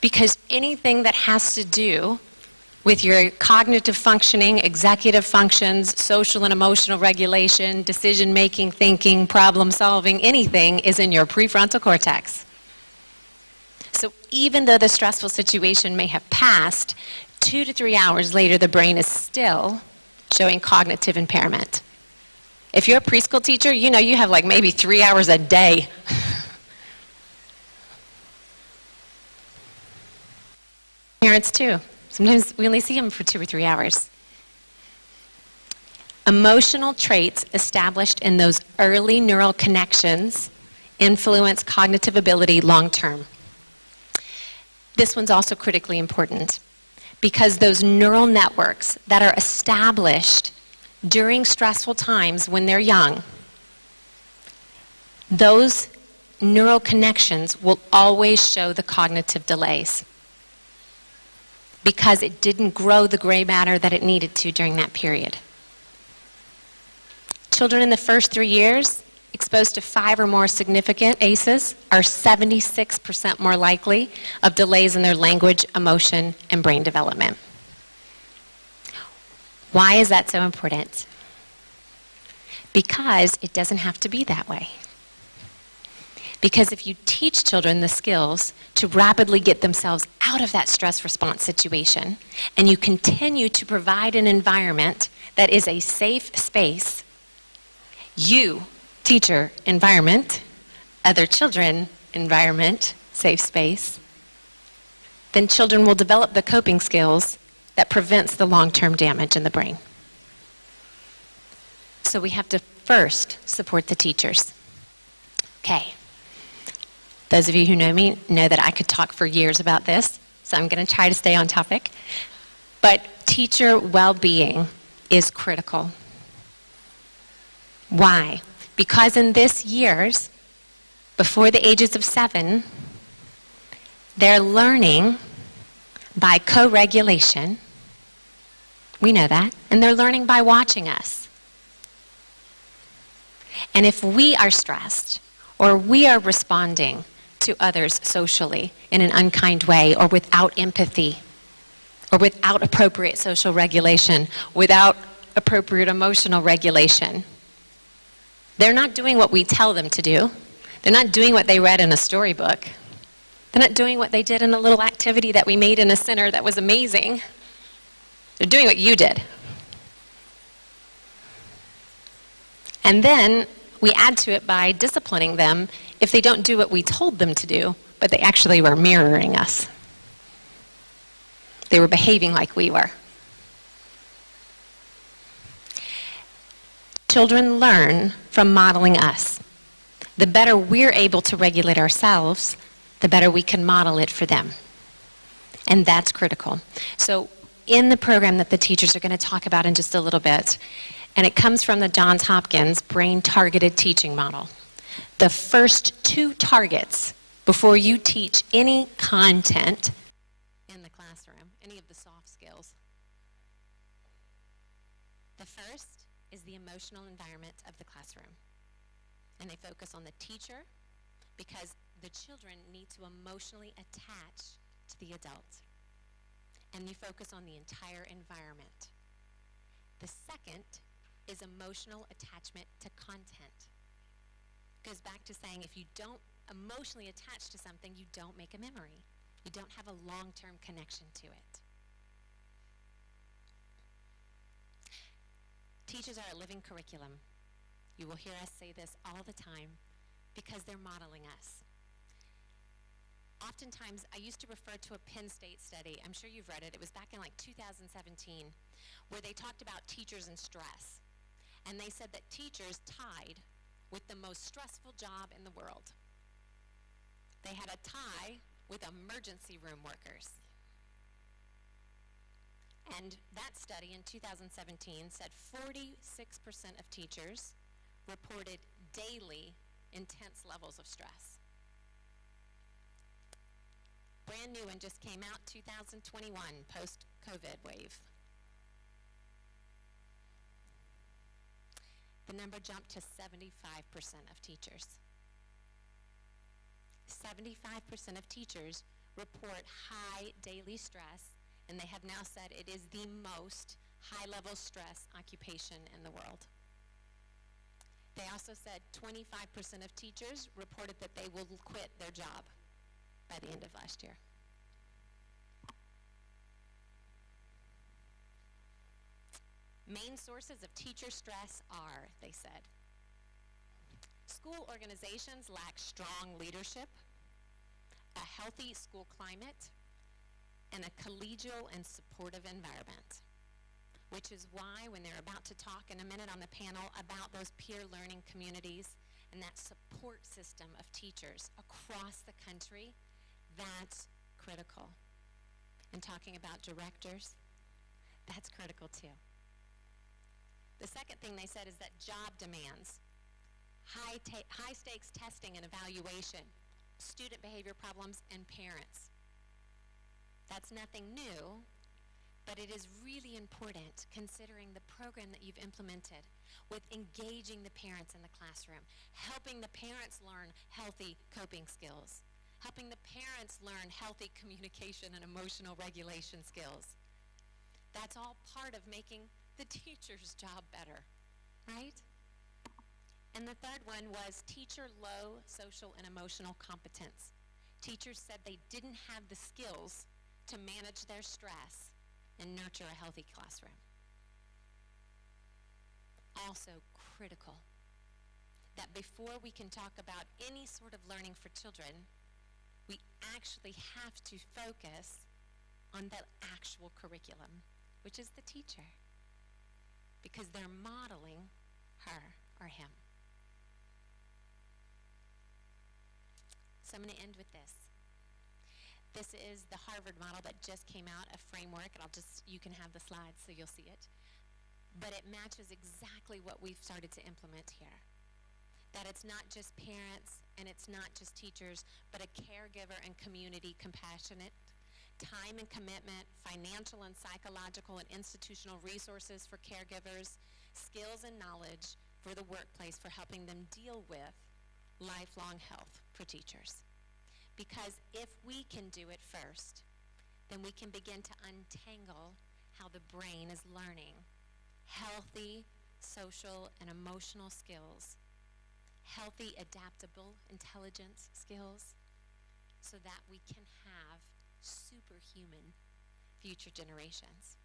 Because anything that has to do with your cognitive functioning, executive functions, social and emotional regulation, decision-making, thinking, problem-solving, anything is in your prefrontal cortex. So even though the stressful situation may have passed, 2 to 3 hours later, the brain is still showing cognitive impairment. If you're a preschool teacher, you know you have like maybe 3 hours a day. Parents too. Sometimes we only see them for 2 or 3 hours. Emotional traits established in those early neural connections influence cognitive ability long term. This one's also critically important because those neural networks that are established during stressful times when they're young, those neural connections will always show the cognitive delays because it didn't grow the gray matter that it needed to during that period. Children in the first 3 years exposed to 5 or more significant ACEs are 76% more likely of delays in their language, emotion, and brain development. Why is that so important? Because it doesn't have to be that way. Because if you teach children the skills to rapidly get themselves out of that stress response situation, and you continue to provide an environment that is a safe space, you, teacher, environment, other children, environment, safe space, then children will develop the coping skills that prevents the long-term damage in the brain. So we have to first support the teachers. Okay. Those of you who know me know that I could talk for years about this, so I'm going to try to stay on topic. But teacher well-being is critical. Why? Because in this years, before the ages of 7, they're learning by co-regulation. We know that. And they're learning by watching us. And if we are stressed, or we are responding to others socially in an unkind way, or without empathy, or without appropriate social regulation, without appropriate emotional regulation, they're not doing what we tell them to do. They're not doing what they read in a storybook. They're not doing what they did in a little activity that we made in a center that was amazing. They're doing what you did. And then we add to it by disciplining them if they don't do what we told them to do, but they actually were mirroring us. They were behaving like we were. Children learn from modeling us. The better we're able to regulate ourselves, the better we can model it for them. And that's critical. So in the program that the teachers are going to talk about in just a little bit, and it comes from the Johns Hopkins brain-targeted teaching model. The first 2 targets before you teach any content in the classroom, any of the soft skills. The first is the emotional environment of the classroom. And they focus on the teacher because the children need to emotionally attach to the adult. And you focus on the entire environment. The second is emotional attachment to content. Goes back to saying if you don't emotionally attach to something, you don't make a memory. You don't have a long-term connection to it. Teachers are a living curriculum. You will hear us say this all the time because they're modeling us. oftentimes, I used to refer to a Penn State study. I'm sure you've read it. It was back in like 2017, where they talked about teachers and stress. And they said that teachers tied with the most stressful job in the world. They had a tie with emergency room workers. And that study in 2017 said 46% of teachers reported daily intense levels of stress. Brand new and just came out 2021, post-COVID wave. The number jumped to 75% of teachers. 75% of teachers report high daily stress, and they have now said it is the most high-level stress occupation in the world. They also said 25% of teachers reported that they will quit their job by the end of last year. Main sources of teacher stress are, they said, school organizations lack strong leadership, a healthy school climate, and a collegial and supportive environment, which is why when they're about to talk in a minute on the panel about those peer learning communities and that support system of teachers across the country, that's critical. And talking about directors, that's critical too. The second thing they said is that job demands, high stakes testing and evaluation, student behavior problems, and parents. That's nothing new, but it is really important considering the program that you've implemented with engaging the parents in the classroom, helping the parents learn healthy coping skills, helping the parents learn healthy communication and emotional regulation skills. That's all part of making the teacher's job better, right? And the third one was teacher low social and emotional competence. Teachers said they didn't have the skills to manage their stress and nurture a healthy classroom. Also critical that before we can talk about any sort of learning for children, we actually have to focus on the actual curriculum, which is the teacher, because they're modeling her or him. So I'm going to end with this. This is the Harvard model that just came out, a framework, and you can have the slides so you'll see it. But it matches exactly what we've started to implement here. That it's not just parents and it's not just teachers, but a caregiver and community compassionate, time and commitment, financial and psychological and institutional resources for caregivers, skills and knowledge for the workplace for helping them deal with lifelong health for teachers. Because if we can do it first, then we can begin to untangle how the brain is learning healthy social and emotional skills, healthy adaptable intelligence skills, so that we can have superhuman future generations.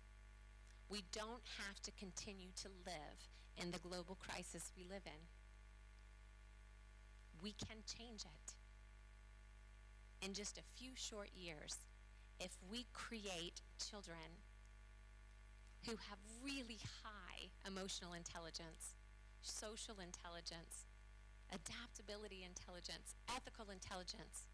We don't have to continue to live in the global crisis we live in. We can change it. In just a few short years, if we create children who have really high emotional intelligence, social intelligence, adaptability intelligence, ethical intelligence,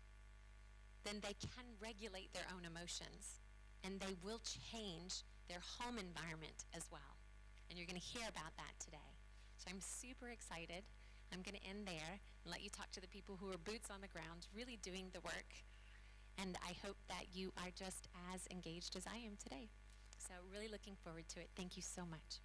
then they can regulate their own emotions and they will change their home environment as well. And you're going to hear about that today. So I'm super excited. I'm going to end there and let you talk to the people who are boots on the ground, really doing the work. And I hope that you are just as engaged as I am today. So really looking forward to it. Thank you so much.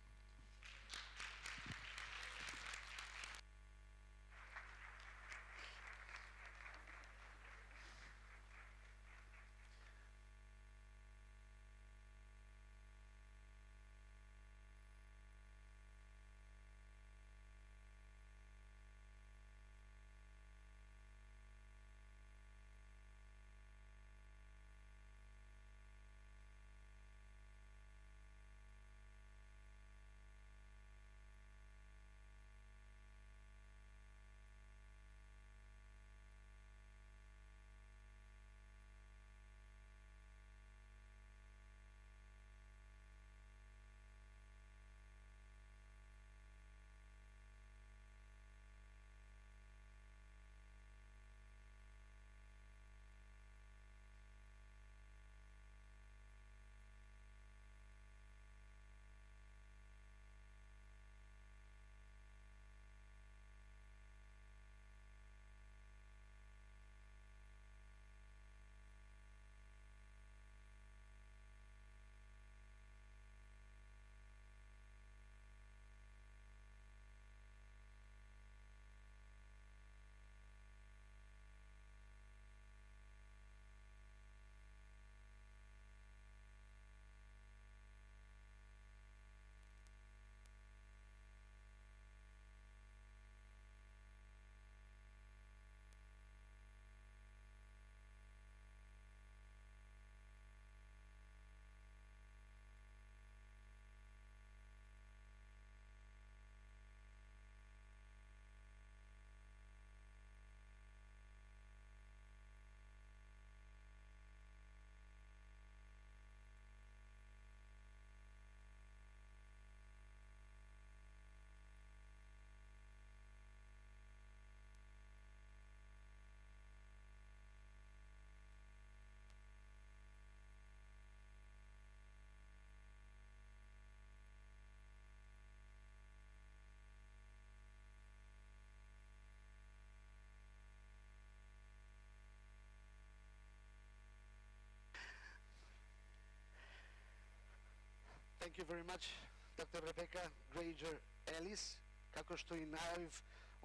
Thank you very much, Dr. Rebecca Granger Ellis. Како што и најавив,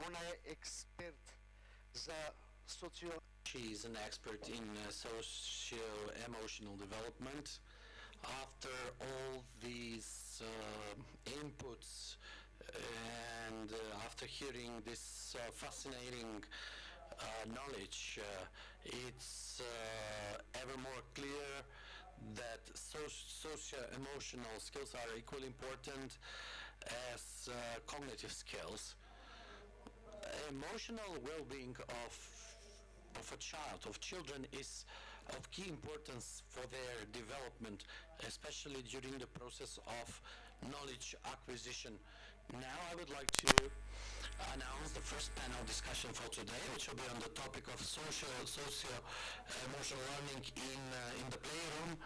она е експерт за социо... She is an expert in socio-emotional development. After all these inputs and after hearing this fascinating knowledge, it's ever more clear that socio-emotional skills are equally important as cognitive skills. Emotional well-being of a child, of children, is of key importance for their development, especially during the process of knowledge acquisition. Now I would like to announce the first panel discussion for today, which will be on the topic of socio-emotional learning in the playroom,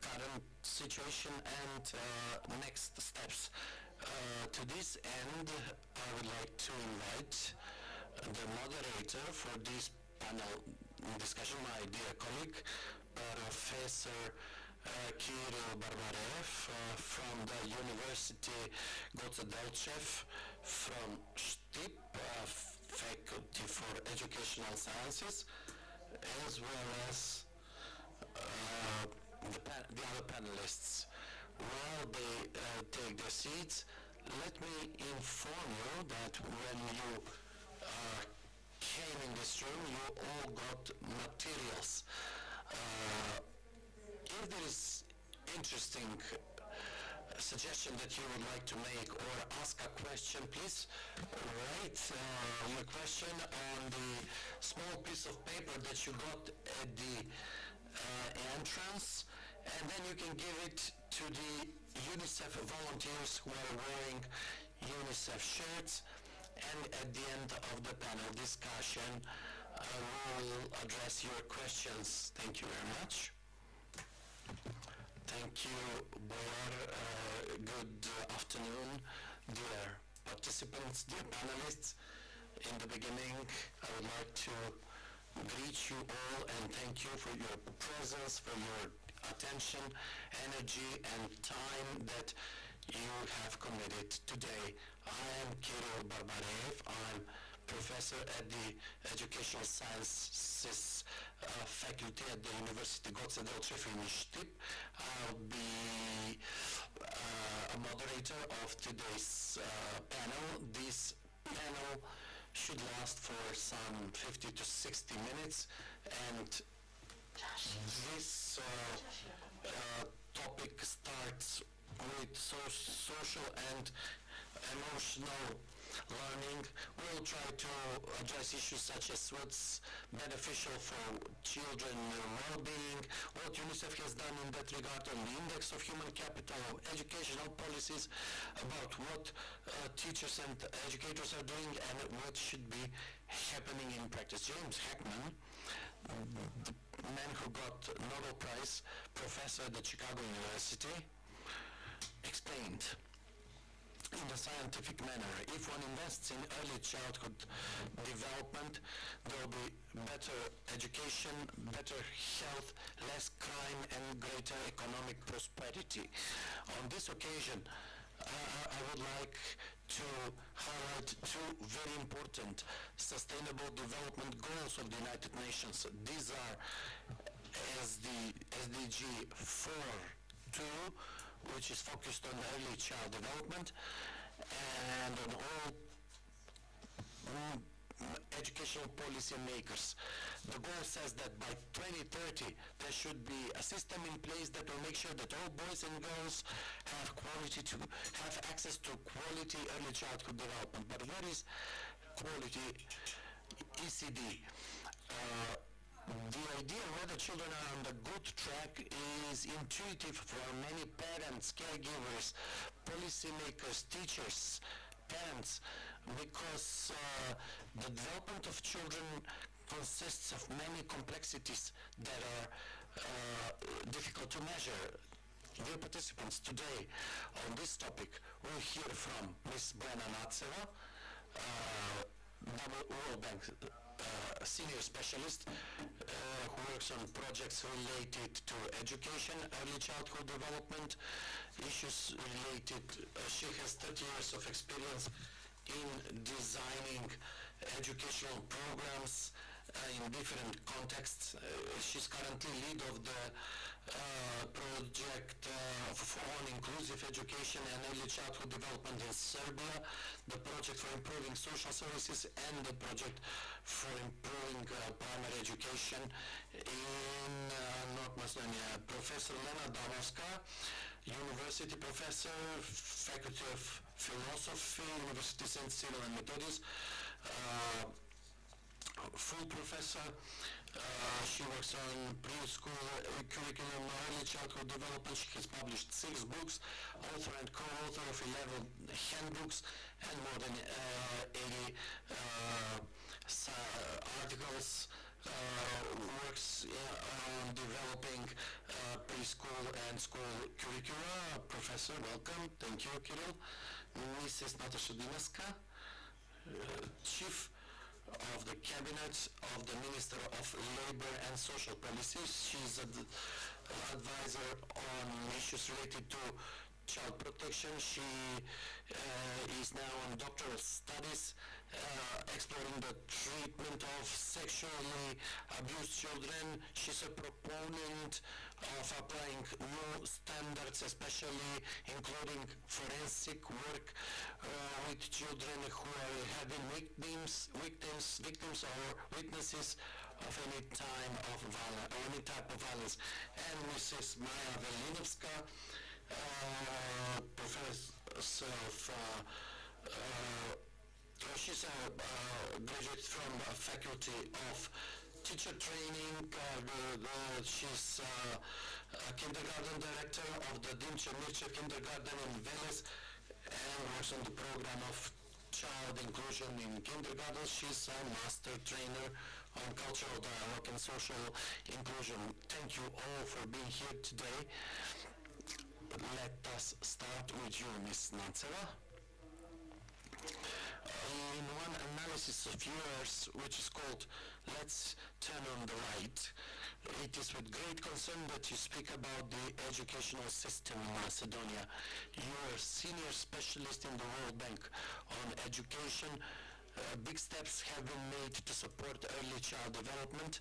current situation and next steps. To this end, I would like to invite the moderator for this panel discussion, my dear colleague, Professor Kirill Barbarev from the University Goce-Delchev from STIP, Faculty for Educational Sciences, as well as the other panelists. While they take their seats, let me inform you that when you came in this room, you all got materials. If there is interesting suggestion that you would like to make or ask a question, please write your question on the small piece of paper that you got at the entrance, and then you can give it to the UNICEF volunteers who are wearing UNICEF shirts. And at the end of the panel discussion, we will address your questions. Thank you very much. Thank you, Boar. Good afternoon, dear participants, dear panelists. In the beginning, I would like to greet you all and thank you for your presence, for your attention, energy, and time that you have committed today. I am Kirill Barbarev. I'm professor at the Educational Sciences faculty at the University Goce-Delchev in STIP. I'll be a moderator of today's panel. This panel should last for some 50 to 60 minutes, and this topic starts with social and emotional learning. We'll try to address issues such as what's beneficial for children well-being, what UNICEF has done in that regard on the index of human capital, educational policies, about what teachers and educators are doing and what should be happening in practice. James Heckman, the man who got Nobel Prize, professor at the Chicago University, explained in a scientific manner, if one invests in early childhood development, there will be better education, better health, less crime, and greater economic prosperity. On this occasion, I would like to highlight two very important sustainable development goals of the United Nations. These are SDG 4.2, which is focused on early child development and on all educational policy makers. The goal says that by 2030 there should be a system in place that will make sure that all boys and girls have access to quality early childhood development. But what is quality ECD? The idea whether children are on the good track is intuitive for many parents, caregivers, policymakers, teachers, parents, because the development of children consists of many complexities that are difficult to measure. Dear participants, today on this topic we'll hear from Ms. Brenna Natseva, World Bank senior specialist who works on projects related to education, early childhood development, issues related. She has 30 years of experience in designing educational programs in different contexts. She's currently lead of the project on inclusive education and early childhood development in Serbia, the project for improving social services, and the project for improving primary education in North Macedonia. Professor Lena Davorska, university professor, Faculty of Philosophy, University St. Cyril and Methodius, full professor. She works on preschool curriculum, early childhood development. She has published 6 books, author and co-author of 11 handbooks, and more than 80 articles. Works on developing preschool and school curricula. Professor, welcome. Thank you, Kirill. Mrs. Natasha Dinaska, Chief of the Cabinet of the Minister of Labor and Social Policies. She's an advisor on issues related to child protection. She is now on doctoral studies exploring the treatment of sexually abused children. She's a proponent of applying new standards, especially including forensic work with children who have been victims or witnesses of any type of violence. And Mrs. Maya Velinovska, professor of she's a graduate from the Faculty of Teacher Training. She's a kindergarten director of the Dimče Mirče Kindergarten in Veles and works on the program of child inclusion in kindergarten. She's a master trainer on cultural dialogue and social inclusion. Thank you all for being here today. Let us start with you, Ms. Nanceva. In one analysis of yours, which is called Let's Turn on the Light, it is with great concern that you speak about the educational system in Macedonia. You are senior specialist in the World Bank on education. Big steps have been made to support early child development.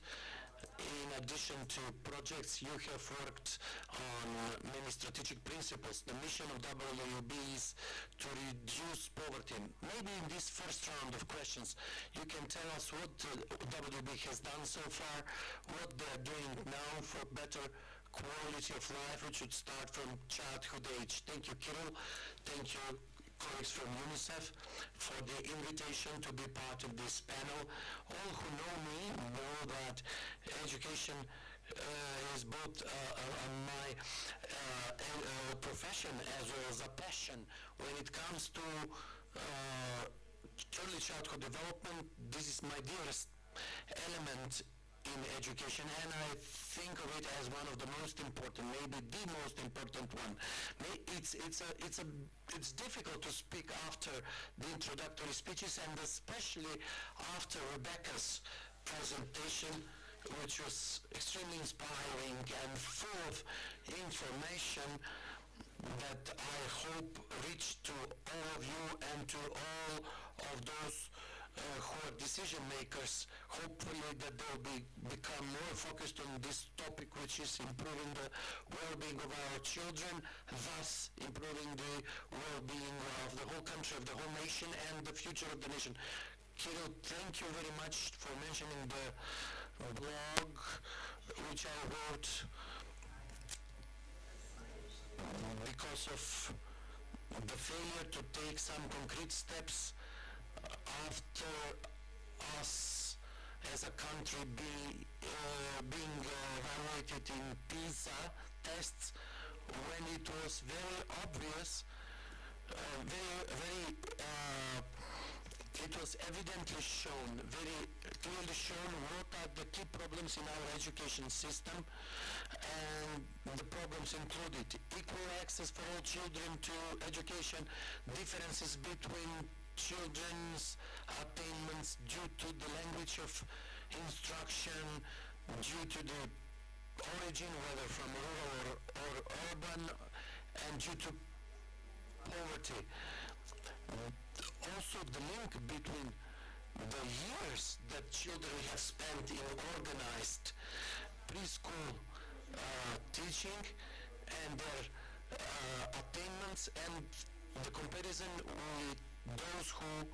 In addition to projects, you have worked on many strategic principles. The mission of WB is to reduce poverty. Maybe in this first round of questions, you can tell us what WB has done so far, what they are doing now for better quality of life, which should start from childhood age. Thank you, Kirill. Thank you, colleagues from UNICEF, for the invitation to be part of this panel. All who know me know that education is both my profession as well as a passion. When it comes to early childhood development, this is my dearest element in education, and I think of it as one of the most important, maybe the most important one. It's difficult to speak after the introductory speeches, and especially after Rebecca's presentation, which was extremely inspiring and full of information that I hope reached to all of you and to all of those who are decision makers. Hopefully that they'll become more focused on this topic, which is improving the well-being of our children, thus improving the well-being of the whole country, of the whole nation, and the future of the nation. Kirill, thank you very much for mentioning the blog which I wrote because of the failure to take some concrete steps after us as a country being evaluated in PISA tests, when it was very obvious, it was evidently shown, very clearly shown what are the key problems in our education system, and the problems included equal access for all children to education, differences between children's attainments due to the language of instruction, due to the origin, whether from rural or urban, and due to poverty. Also, the link between the years that children have spent in organized preschool teaching and their attainments, and the comparison with those who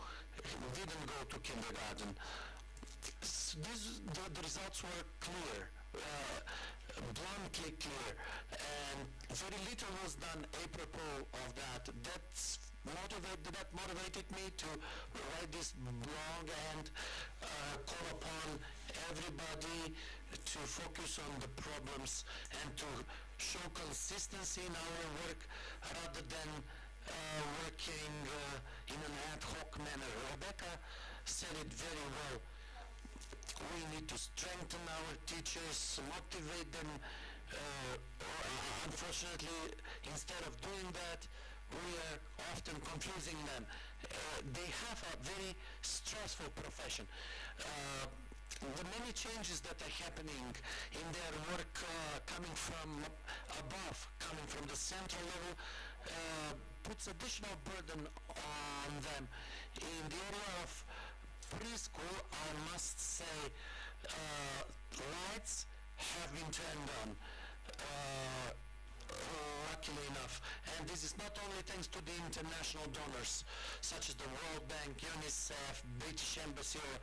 didn't go to kindergarten. The results were clear, bluntly clear, and very little was done apropos of that. That motivated me to write this blog and call upon everybody to focus on the problems and to show consistency in our work rather than working in an ad hoc manner. Rebecca said it very well. We need to strengthen our teachers, motivate them. Unfortunately, instead of doing that, we are often confusing them. They have a very stressful profession. The many changes that are happening in their work coming from above, coming from the central level, puts additional burden on them. In the area of preschool, I must say, lights have been turned on. Luckily enough, and this is not only thanks to the international donors such as the World Bank, UNICEF, British Embassy, or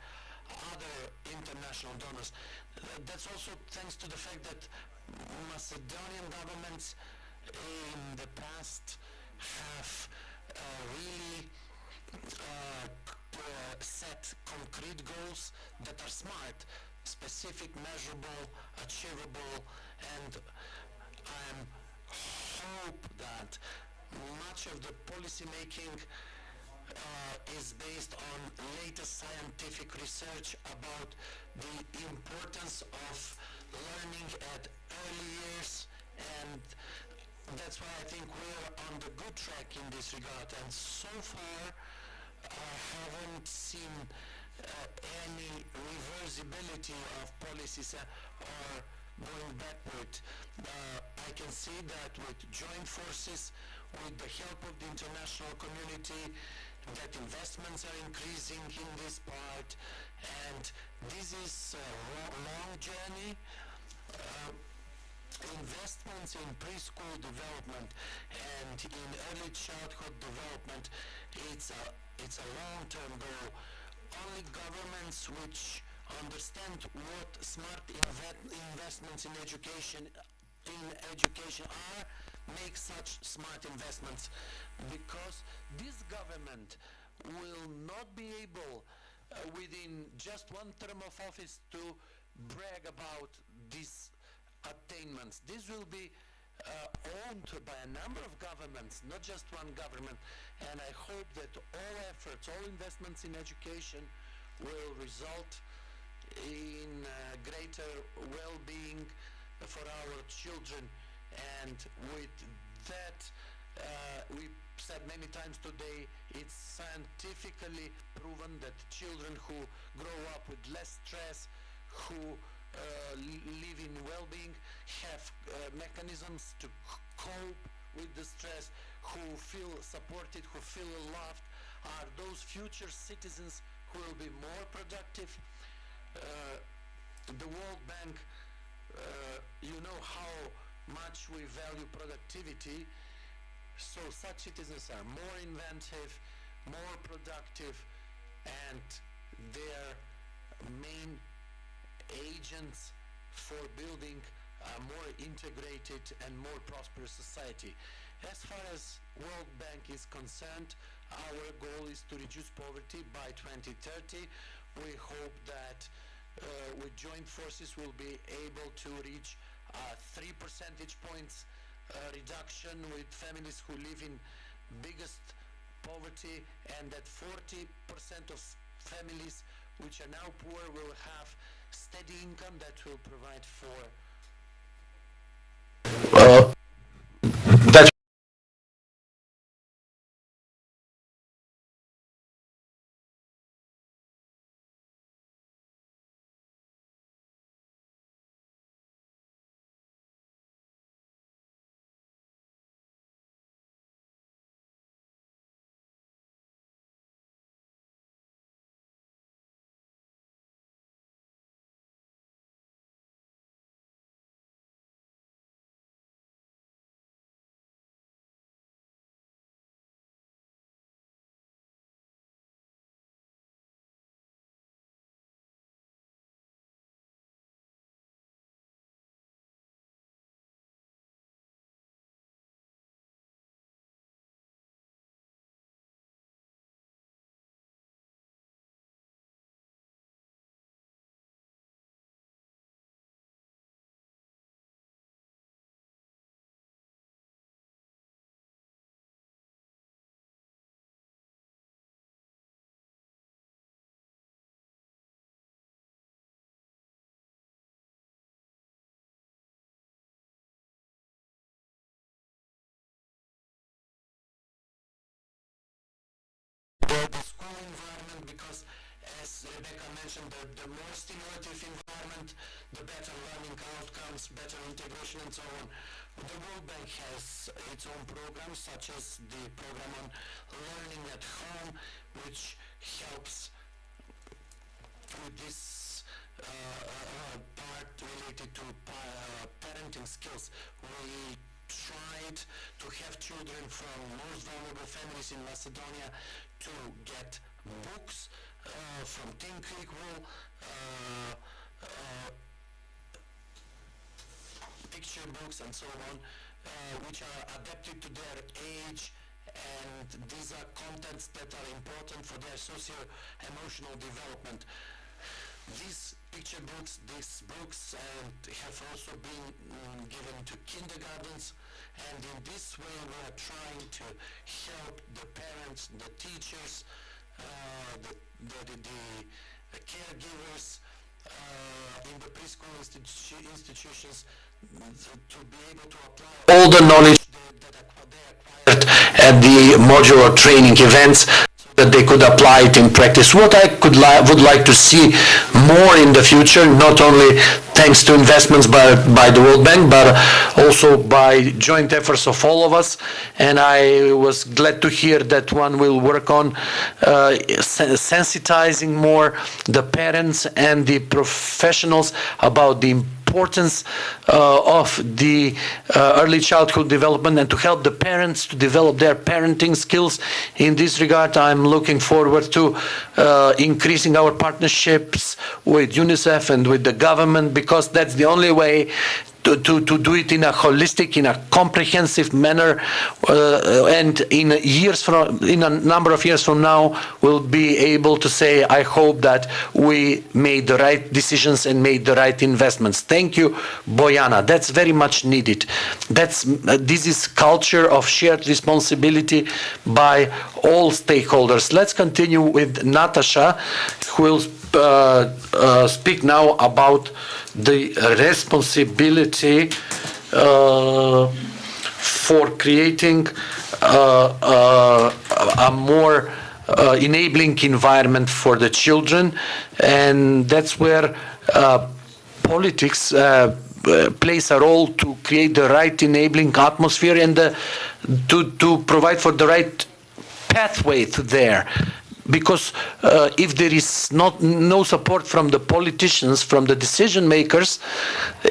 other international donors. That's also thanks to the fact that Macedonian governments in the past have really set concrete goals that are smart, specific, measurable, achievable, and I hope that much of the policy making is based on latest scientific research about the importance of learning at early years, and that's why I think we're on the good track in this regard. And so far I haven't seen any reversibility of policies or going backward. I can see that with joint forces, with the help of the international community, that investments are increasing in this part, and this is a long journey. Investments in preschool development and in early childhood development, it's a long-term goal. Only governments which understand what smart investments in education are make such smart investments, because this government will not be able within just one term of office to brag about these attainments. This will be owned by a number of governments, not just one government, and I hope that all efforts, all investments in education will result in greater well-being for our children. And with that, we said many times today, it's scientifically proven that children who grow up with less stress, who live in well-being, have mechanisms to cope with the stress, who feel supported, who feel loved, are those future citizens who will be more productive. The World Bank, you know how much we value productivity, so such citizens are more inventive, more productive, and their main agents for building a more integrated and more prosperous society. As far as World Bank is concerned, our goal is to reduce poverty by 2030. We hope that with joint forces we'll be able to reach 3 percentage points reduction with families who live in biggest poverty, and that 40% of families which are now poor will have steady income that will provide for environment, because as Rebecca mentioned, the more stimulative environment, the better learning outcomes, better integration and so on. The World Bank has its own programs, such as the program on learning at home, which helps with this part related to parenting skills. We tried to have children from most vulnerable families in Macedonia to get books from Think Equal, picture books and so on, which are adapted to their age, and these are contents that are important for their socio-emotional development. These picture books, have also been given to kindergartens, and in this way we are trying to help the parents, the teachers, the caregivers in the preschool institutions to be able to apply all the knowledge that they acquired at the modular training events, that they could apply it in practice. What I would like to see more in the future, not only thanks to investments by the World Bank, but also by joint efforts of all of us, and I was glad to hear that one will work on sensitizing more the parents and the professionals about the importance of the early childhood development, and to help the parents to develop their parenting skills. In this regard, I'm looking forward to increasing our partnerships with UNICEF and with the government, because that's the only way to do it in a holistic, in a comprehensive manner, and in a number of years from now, we'll be able to say, I hope that we made the right decisions and made the right investments. Thank you, Bojana. That's very much needed. This is culture of shared responsibility by all stakeholders. Let's continue with Natasha, who will speak now about the responsibility for creating a more enabling environment for the children, and that's where politics plays a role to create the right enabling atmosphere and to provide for the right pathway to there. Because if there is no support from the politicians, from the decision makers,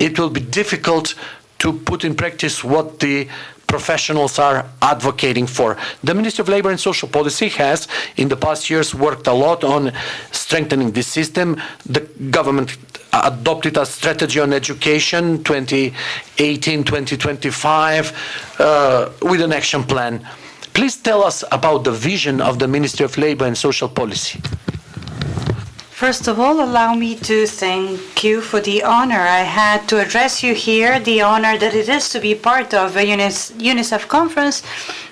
it will be difficult to put in practice what the professionals are advocating for. The Ministry of Labour and Social Policy has, in the past years, worked a lot on strengthening the system. The government adopted a strategy on education 2018-2025 with an action plan. Please tell us about the vision of the Ministry of Labour and Social Policy. First of all, allow me to thank you for the honor I had to address you here, the honor that it is to be part of a UNICEF conference,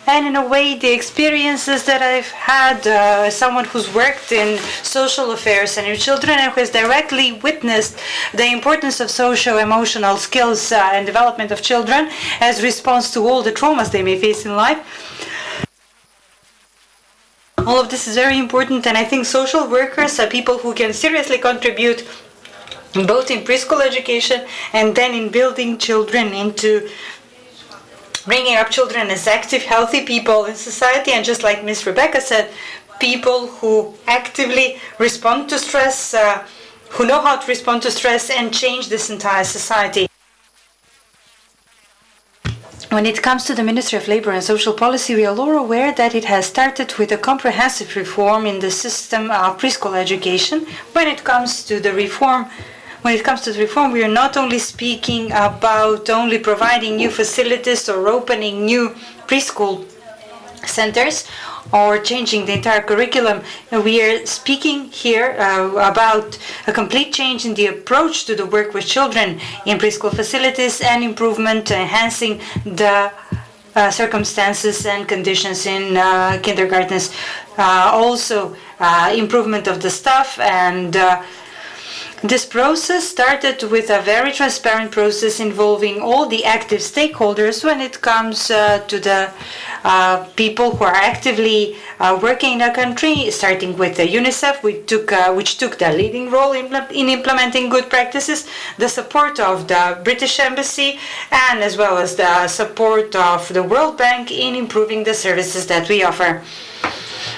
and in a way the experiences that I've had as someone who's worked in social affairs and with children and who has directly witnessed the importance of socio-emotional skills and development of children as response to all the traumas they may face in life. All of this is very important, and I think social workers are people who can seriously contribute both in preschool education and then in building children into bringing up children as active, healthy people in society, and just like Ms. Rebecca said, people who actively respond to stress, who know how to respond to stress and change this entire society. When it comes to the Ministry of Labour and Social Policy, we are all aware that it has started with a comprehensive reform in the system of preschool education. When it comes to the reform, we are not only speaking about only providing new facilities or opening new preschool centers or changing the entire curriculum. We are speaking here about a complete change in the approach to the work with children in preschool facilities and improvement, enhancing the circumstances and conditions in kindergartens. Also, improvement of the staff and This process started with a very transparent process involving all the active stakeholders when it comes to the people who are actively working in the country, starting with UNICEF, which took the leading role in implementing good practices, the support of the British Embassy, and as well as the support of the World Bank in improving the services that we offer.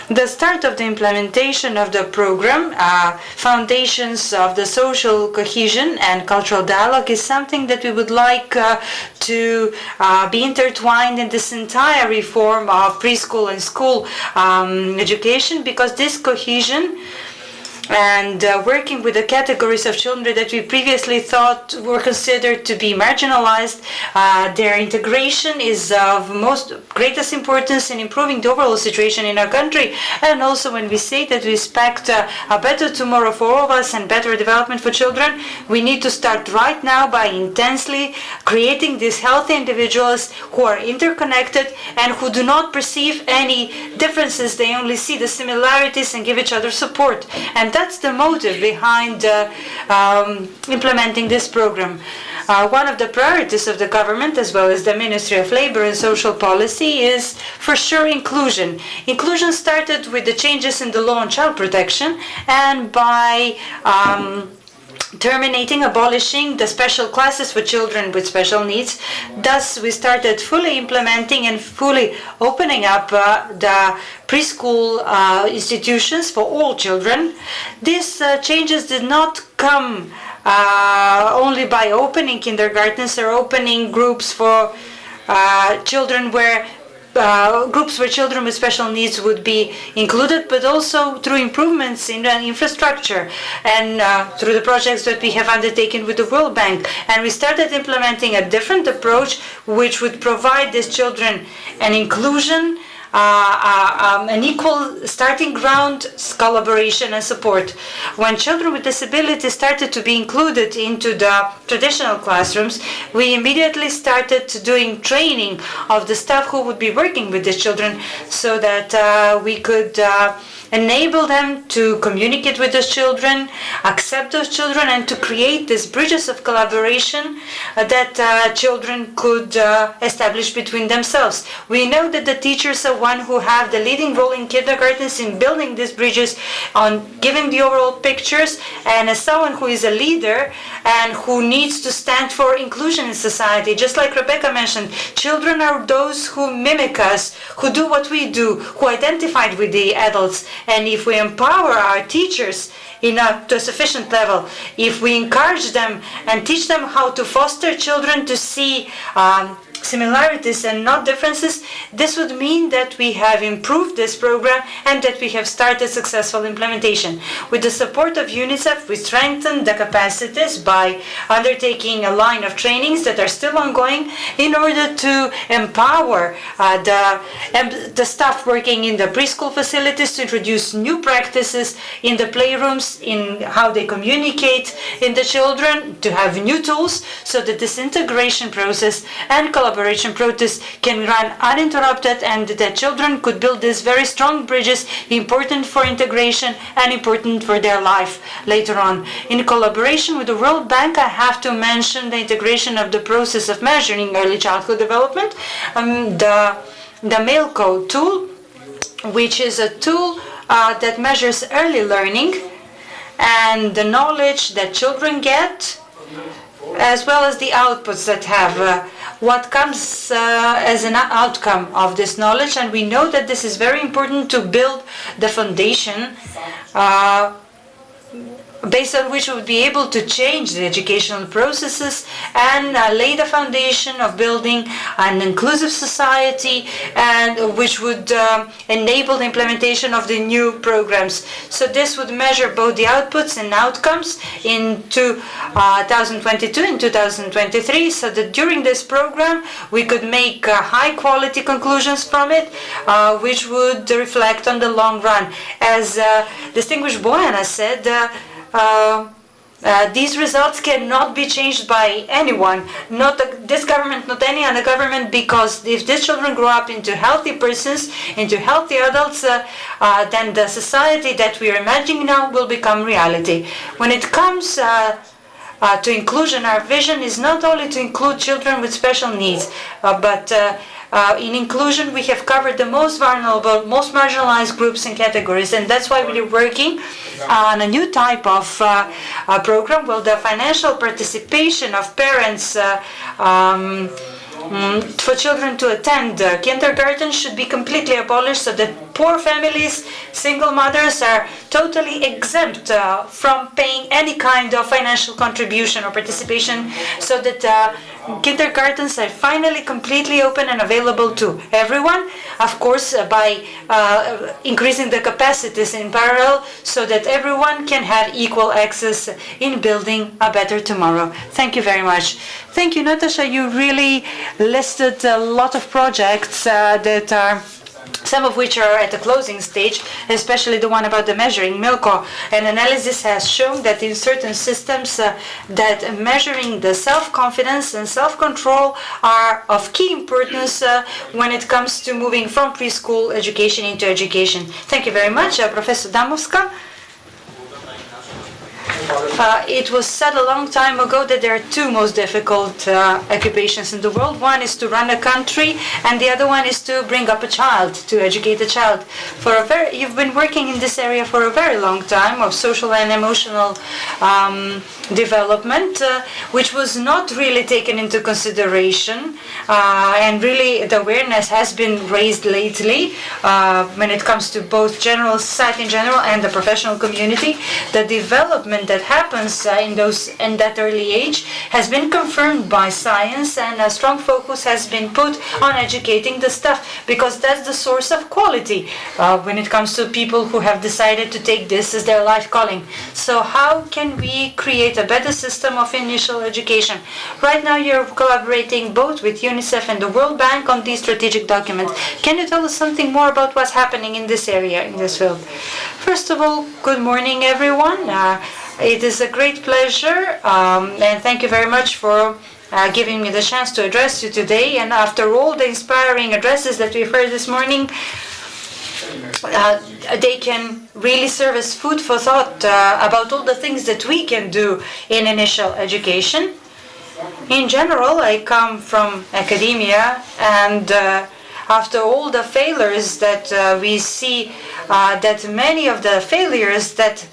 The start of the implementation of the program, foundations of the social cohesion and cultural dialogue, is something that we would like to be intertwined in this entire reform of preschool and school education, because this cohesion and working with the categories of children that we previously thought were considered to be marginalized, their integration is of greatest importance in improving the overall situation in our country. And also, when we say that we expect a better tomorrow for all of us and better development for children, we need to start right now by intensely creating these healthy individuals who are interconnected and who do not perceive any differences. They only see the similarities and give each other support. And that's the motive behind implementing this program. One of the priorities of the government, as well as the Ministry of Labour and Social Policy, is for sure inclusion. Inclusion started with the changes in the law on child protection, and by abolishing the special classes for children with special needs. Thus, we started fully implementing and fully opening up the preschool institutions for all children. These changes did not come only by opening kindergartens or opening groups for children where children with special needs would be included, but also through improvements in the infrastructure and through the projects that we have undertaken with the World Bank. And we started implementing a different approach which would provide these children an inclusion, an equal starting ground, collaboration and support. When children with disabilities started to be included into the traditional classrooms, we immediately started doing training of the staff who would be working with these children, so that we could enable them to communicate with those children, accept those children, and to create these bridges of collaboration that children could establish between themselves. We know that the teachers are one who have the leading role in kindergartens in building these bridges, on giving the overall pictures, and as someone who is a leader and who needs to stand for inclusion in society, just like Rebecca mentioned, children are those who mimic us, who do what we do, who identified with the adults. And if we empower our teachers to a sufficient level, if we encourage them and teach them how to foster children to see similarities and not differences, this would mean that we have improved this program and that we have started successful implementation. With the support of UNICEF, we strengthened the capacities by undertaking a line of trainings that are still ongoing in order to empower the staff working in the preschool facilities to introduce new practices in the playrooms, in how they communicate in the children, to have new tools so that this integration process and collaboration process can run uninterrupted, and that children could build these very strong bridges important for integration and important for their life later on. In collaboration with the World Bank, I have to mention the integration of the process of measuring early childhood development, the MAILCO tool, which is a tool that measures early learning and the knowledge that children get, as well as the outputs that have what comes as an outcome of this knowledge. And we know that this is very important to build the foundation based on which we would be able to change the educational processes and lay the foundation of building an inclusive society, and which would enable the implementation of the new programs. So this would measure both the outputs and outcomes in 2022 and 2023, so that during this program we could make high quality conclusions from it, which would reflect on the long run. As distinguished Bojana said, These results cannot be changed by anyone, not this government, not any other government, because if these children grow up into healthy persons, into healthy adults, then the society that we are imagining now will become reality. When it comes to inclusion, our vision is not only to include children with special needs, but in inclusion we have covered the most vulnerable, most marginalized groups and categories, and that's why we're working on a new type of program where the financial participation of parents for children to attend kindergarten should be completely abolished, so that poor families, single mothers are totally exempt from paying any kind of financial contribution or participation, so that kindergartens are finally completely open and available to everyone, of course by increasing the capacities in parallel, so that everyone can have equal access in building a better tomorrow. Thank you very much. Thank you, Natasha. You really listed a lot of projects that are, some of which are at the closing stage, especially the one about the measuring Milko. An analysis has shown that in certain systems that measuring the self-confidence and self-control are of key importance when it comes to moving from preschool education into education. Thank you very much, Professor Damovska. It was said a long time ago that there are two most difficult occupations in the world. One is to run a country, and the other one is to bring up a child, to educate a child. You've been working in this area for a very long time of social and emotional development, which was not really taken into consideration, and really the awareness has been raised lately when it comes to both general society in general and the professional community. The development that happens in that early age has been confirmed by science, and a strong focus has been put on educating the staff, because that's the source of quality when it comes to people who have decided to take this as their life calling. So how can we create a better system of initial education? Right now you're collaborating both with UNICEF and the World Bank on these strategic documents. Can you tell us something more about what's happening in this area, in this field? First of all, good morning everyone. It is a great pleasure, and thank you very much for giving me the chance to address you today. And after all the inspiring addresses that we've heard this morning, they can really serve as food for thought about all the things that we can do in initial education. In general, I come from academia, and after all the failures that we see, that many of the failures that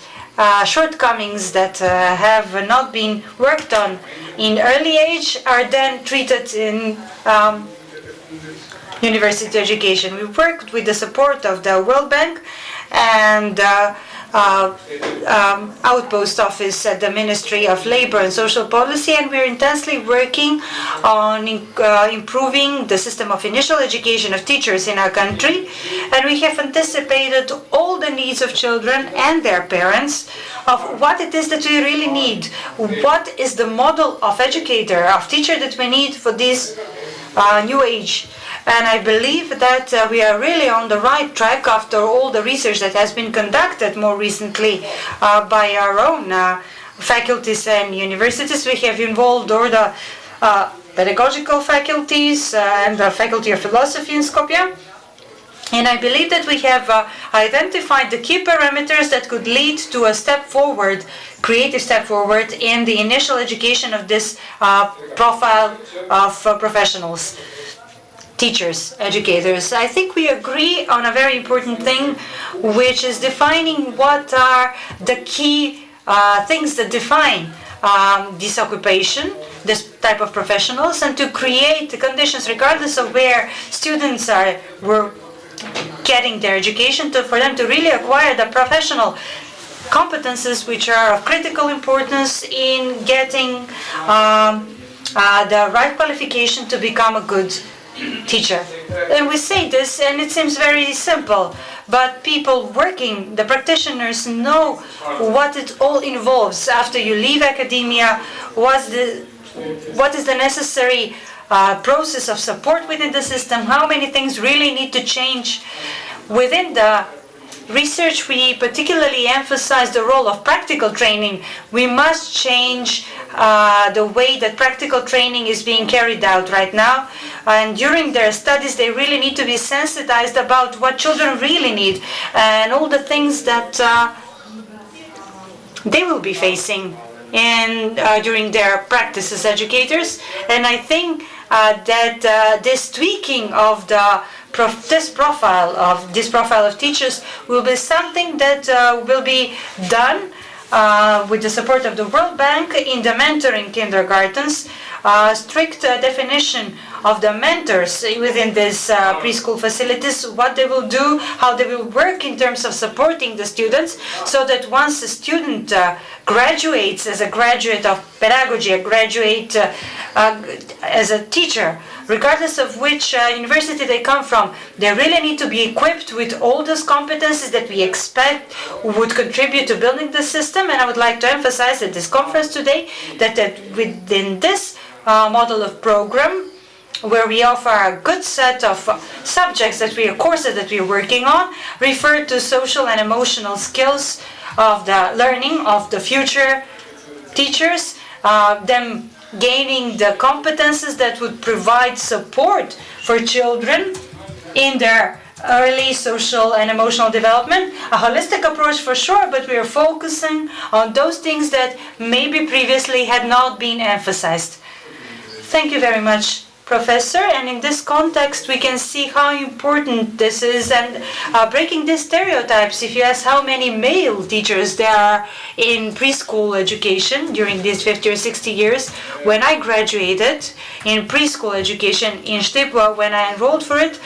shortcomings that have not been worked on in early age are then treated in university education. We worked with the support of the World Bank and outpost office at the Ministry of Labor and Social Policy, and we're intensely working on improving the system of initial education of teachers in our country, and we have anticipated all the needs of children and their parents of what it is that we really need, what is the model of educator, of teacher that we need for this new age. And I believe that we are really on the right track after all the research that has been conducted more recently by our own faculties and universities. We have involved all the pedagogical faculties and the Faculty of Philosophy in Skopje. And I believe that we have identified the key parameters that could lead to a step forward, creative step forward in the initial education of this profile of professionals. Teachers, educators. I think we agree on a very important thing, which is defining what are the key things that define this occupation, this type of professionals, and to create the conditions, regardless of where students were getting their education, for them to really acquire the professional competences which are of critical importance in getting the right qualification to become a good teacher. And we say this and it seems very simple, but people working, the practitioners, know what it all involves. After you leave academia, what is the necessary process of support within the system, how many things really need to change within the research, we particularly emphasize the role of practical training. We must change the way that practical training is being carried out right now. And during their studies, they really need to be sensitized about what children really need and all the things that they will be facing during their practice as educators. And I think that this tweaking of this profile of teachers will be something that will be done with the support of the World Bank in the mentoring kindergartens. Strict definition of the mentors within these preschool facilities, what they will do, how they will work in terms of supporting the students, so that once a student graduates as a graduate of pedagogy, a graduate as a teacher, regardless of which university they come from, they really need to be equipped with all those competencies that we expect would contribute to building the system. And I would like to emphasize at this conference today that within this model of program, where we offer a good set of subjects courses that we're working on, refer to social and emotional skills of the learning of the future teachers, them gaining the competences that would provide support for children in their early social and emotional development. A holistic approach for sure, but we are focusing on those things that maybe previously had not been emphasized. Thank you very much, Professor. And in this context, we can see how important this is, and breaking these stereotypes. If you ask how many male teachers there are in preschool education during these 50 or 60 years, when I graduated in preschool education in Štipua, when I enrolled for it,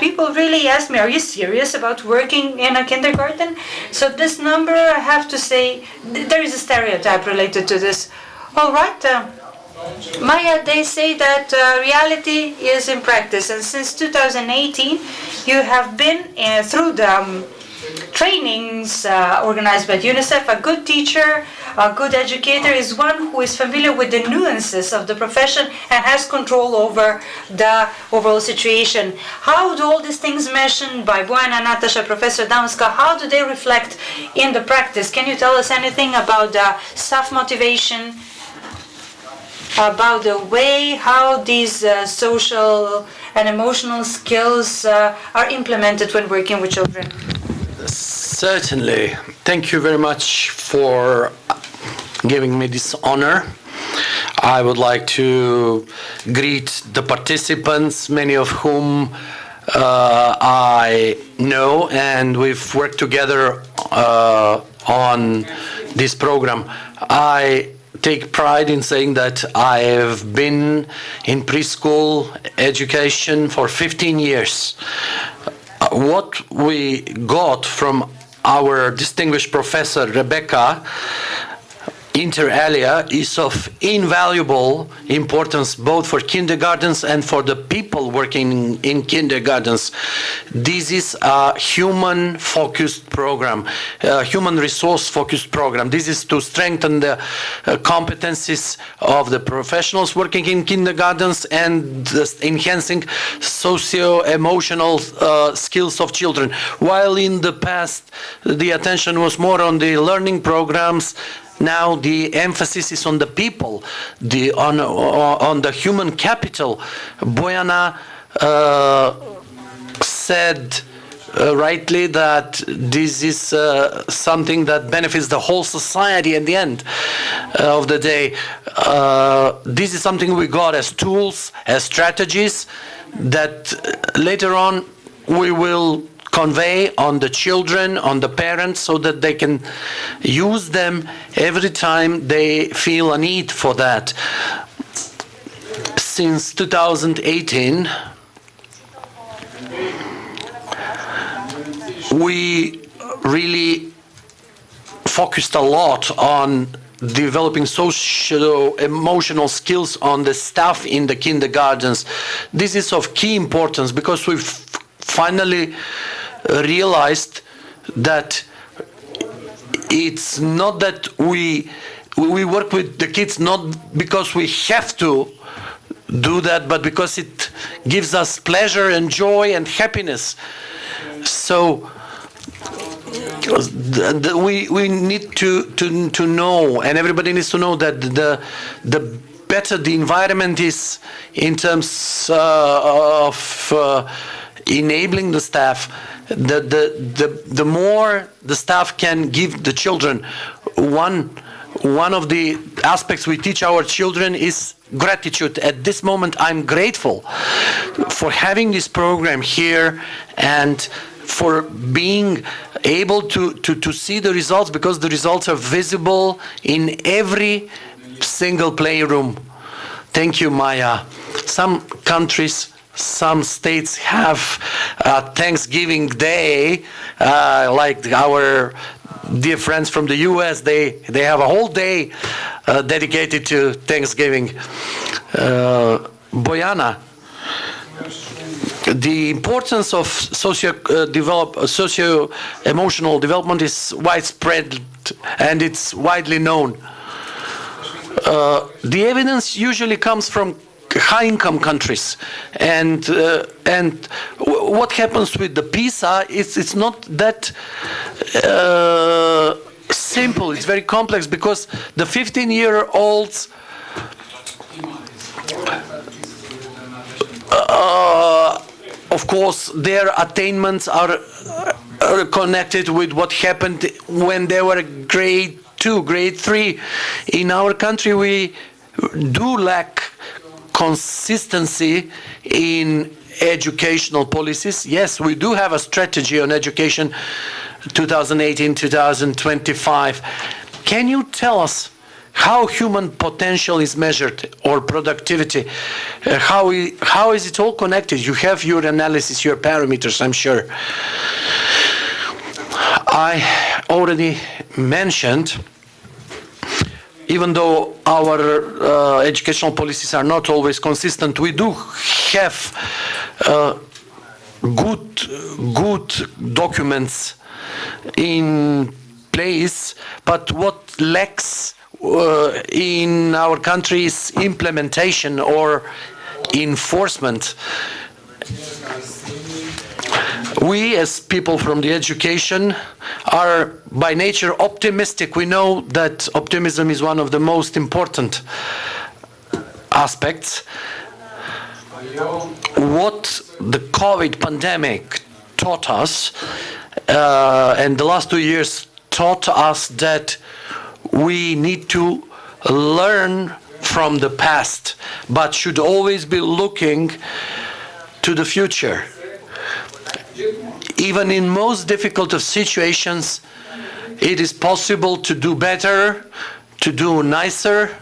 people really asked me, are you serious about working in a kindergarten? So this number, I have to say, there is a stereotype related to this. All right. Maya, they say that reality is in practice, and since 2018 you have been through the trainings organized by UNICEF. A good teacher, a good educator is one who is familiar with the nuances of the profession and has control over the overall situation. How do all these things mentioned by Bojana, Natasha, Professor Damska, how do they reflect in the practice? Can you tell us anything about the staff motivation, about the way how these social and emotional skills are implemented when working with children? Certainly. Thank you very much for giving me this honor. I would like to greet the participants, many of whom I know, and we've worked together on this program. I take pride in saying that I have been in preschool education for 15 years. What we got from our distinguished professor, Rebecca, inter alia, is of invaluable importance both for kindergartens and for the people working in kindergartens. This is a human-focused program, a human resource-focused program. This is to strengthen the competencies of the professionals working in kindergartens and enhancing socio-emotional skills of children. While in the past the attention was more on the learning programs, now the emphasis is on the people, on the human capital. Bojana said rightly that this is something that benefits the whole society at the end of the day. This is something we got as tools, as strategies that later on we will convey on the children, on the parents, so that they can use them every time they feel a need for that. Since 2018, we really focused a lot on developing socio-emotional skills on the staff in the kindergartens. This is of key importance because we've finally realized that it's not that we work with the kids not because we have to do that, but because it gives us pleasure and joy and happiness. So we need to know, and everybody needs to know that the better the environment is in terms of enabling the staff, the more the staff can give the children. One of the aspects we teach our children is gratitude. At this moment, I'm grateful for having this program here and for being able to see the results, because the results are visible in every single playroom. Thank you, Maya. Some countries, some states have Thanksgiving Day, like our dear friends from the US, they have a whole day dedicated to Thanksgiving. Bojana, the importance of socio-emotional development is widespread and it's widely known. The evidence usually comes from high-income countries, and what happens with the PISA is it's not that simple. It's very complex, because the 15-year-olds of course their attainments are connected with what happened when they were grade 2, grade 3. In our country we do lack consistency in educational policies. Yes, we do have a strategy on education 2018-2025. Can you tell us how human potential is measured, or productivity? How is it all connected? You have your analysis, your parameters, I'm sure. I already mentioned, even though our educational policies are not always consistent, we do have good documents in place, but what lacks in our country is implementation or enforcement. We as people from the education are by nature optimistic. We know that optimism is one of the most important aspects. What the COVID pandemic taught us, and the last 2 years taught us, that we need to learn from the past, but should always be looking to the future. Even in most difficult of situations, it is possible to do better, to do nicer,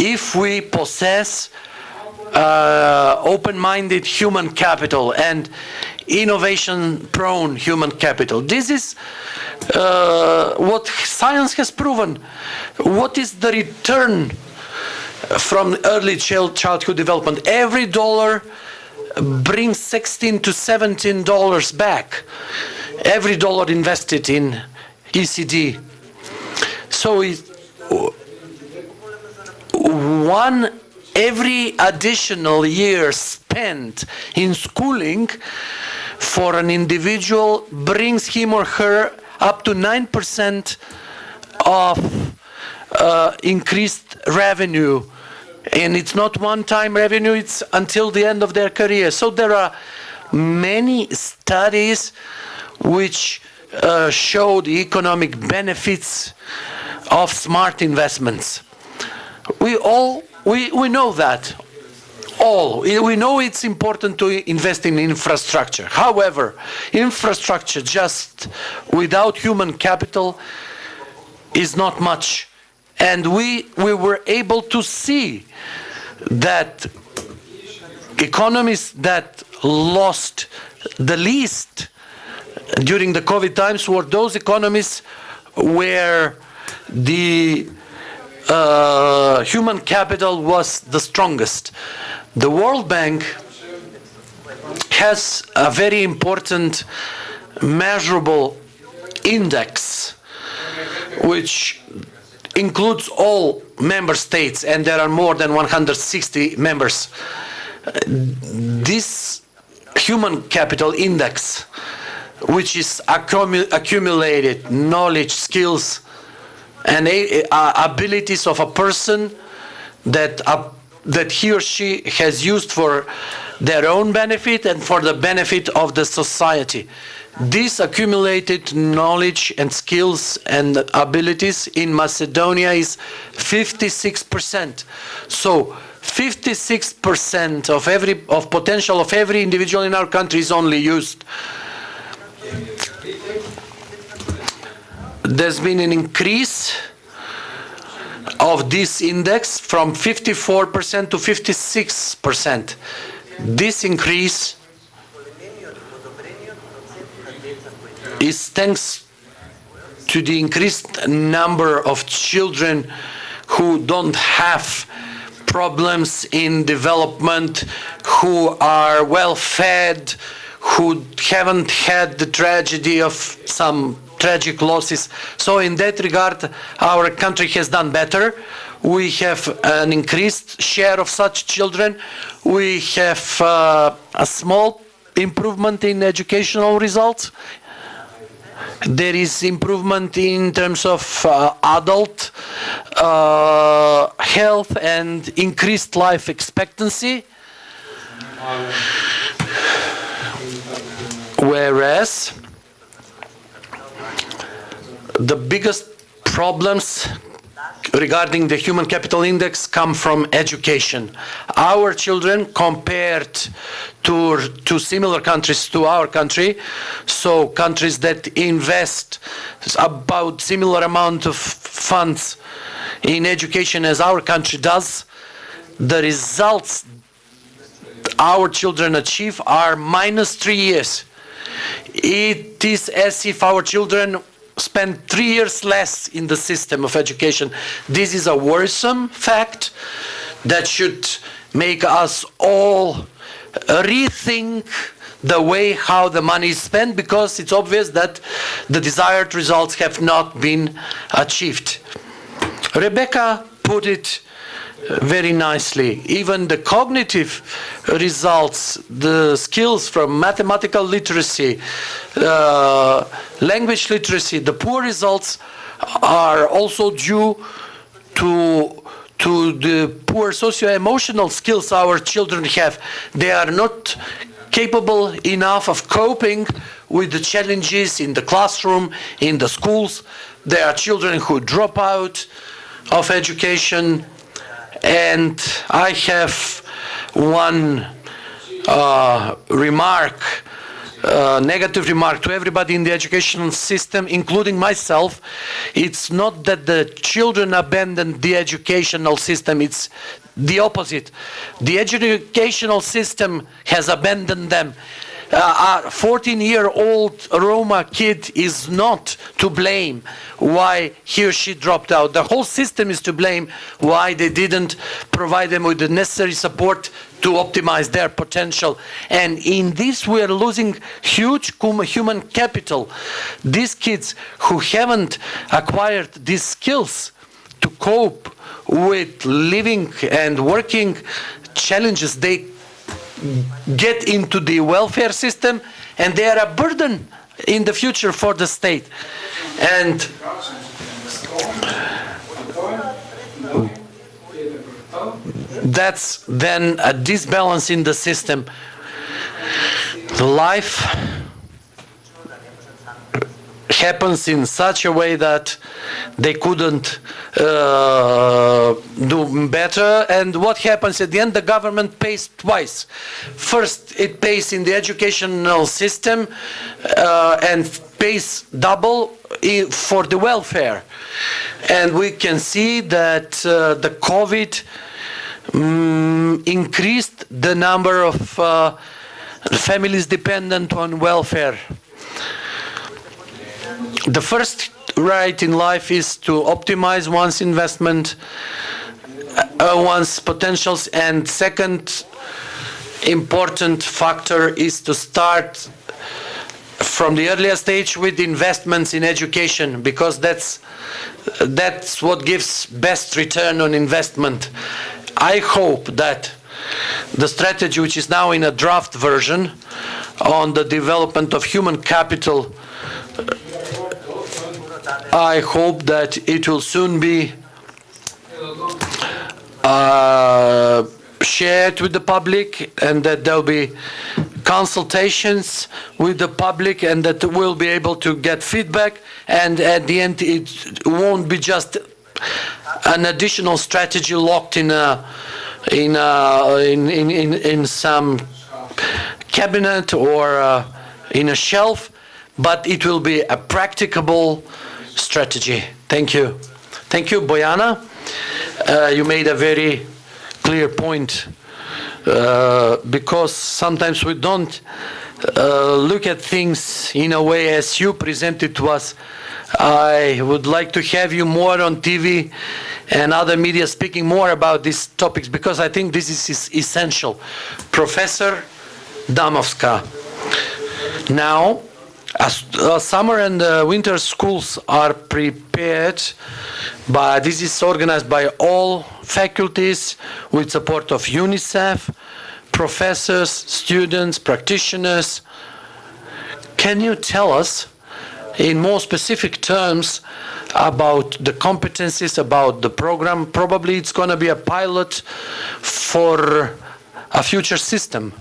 if we possess open-minded human capital and innovation-prone human capital. This is what science has proven. What is the return from early childhood development? Every dollar brings $16 to $17 back. Every dollar invested in ECD. So every additional year spent in schooling for an individual brings him or her up to 9% of increased revenue. And it's not one-time revenue, it's until the end of their career. So there are many studies which show the economic benefits of smart investments. We know that. We know it's important to invest in infrastructure. However, infrastructure just without human capital is not much. And we were able to see that economies that lost the least during the COVID times were those economies where the human capital was the strongest. The World Bank has a very important measurable index which includes all member states, and there are more than 160 members. This human capital index which is accumulated knowledge, skills, and abilities of a person that he or she has used for their own benefit and for the benefit of the society. This accumulated knowledge and skills and abilities in Macedonia is 56%. So 56% of potential of every individual in our country is only used. There's been an increase of this index from 54% to 56%. This increase is thanks to the increased number of children who don't have problems in development, who are well fed, who haven't had the tragedy of some tragic losses. So in that regard, our country has done better. We have an increased share of such children. We have a small improvement in educational results. There is improvement in terms of adult health and increased life expectancy. Whereas the biggest problems regarding the human capital index come from education. Our children, compared to similar countries to our country, so countries that invest about similar amount of funds in education as our country does, the results our children achieve are -3 years. It is as if our children spend 3 years less in the system of education. This is a worrisome fact that should make us all rethink the way how the money is spent, because it's obvious that the desired results have not been achieved. Rebecca put it very nicely. Even the cognitive results, the skills from mathematical literacy, language literacy, the poor results are also due to the poor socio-emotional skills our children have. They are not capable enough of coping with the challenges in the classroom, in the schools. There are children who drop out of education. And I have one negative remark to everybody in the educational system, including myself. It's not that the children abandon the educational system, it's the opposite. The educational system has abandoned them. A 14-year-old Roma kid is not to blame why he or she dropped out. The whole system is to blame why they didn't provide them with the necessary support to optimize their potential. And in this we are losing huge human capital. These kids who haven't acquired these skills to cope with living and working challenges, they get into the welfare system and they are a burden in the future for the state. And that's then a disbalance in the system. Life happens in such a way that they couldn't do better, and what happens at the end? The government pays twice. First, it pays in the educational system and pays double for the welfare. And we can see that the COVID increased the number of families dependent on welfare. The first right in life is to optimize one's investment, one's potentials, and second important factor is to start from the earlier stage with investments in education, because that's what gives best return on investment. I hope that the strategy, which is now in a draft version on the development of human capital. I hope that it will soon be shared with the public, and that there will be consultations with the public, and that we'll be able to get feedback, and at the end it won't be just an additional strategy locked in some cabinet or in a shelf, but it will be a practicable strategy. Thank you. Thank you, Bojana. You made a very clear point, because sometimes we don't look at things in a way as you presented to us. I would like to have you more on TV and other media speaking more about these topics, because I think this is essential. Professor Damovska. Now, summer and winter schools are prepared, but this is organized by all faculties with support of UNICEF, professors, students, practitioners. Can you tell us in more specific terms about the competencies, about the program? Probably it's going to be a pilot for a future system,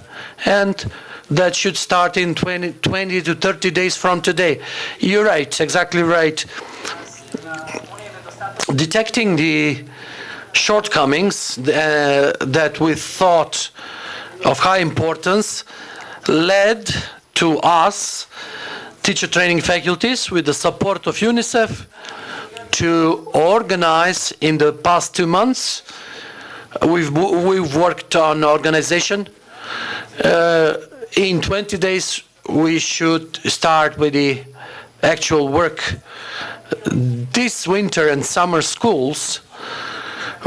and that should start in 20 to 30 days from today. You're right, exactly right. Detecting the shortcomings that we thought of high importance led to us, teacher training faculties, with the support of UNICEF, to organize in the past 2 months. We've worked on organization. In 20 days, we should start with the actual work. This winter and summer schools,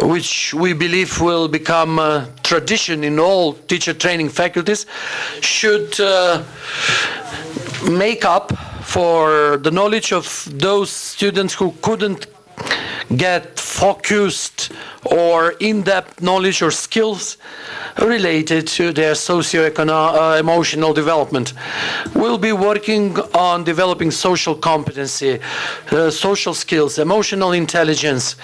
which we believe will become a tradition in all teacher training faculties, should make up for the knowledge of those students who couldn't get focused or in-depth knowledge or skills related to their socio-emotional development. We'll be working on developing social competency, social skills, emotional intelligence.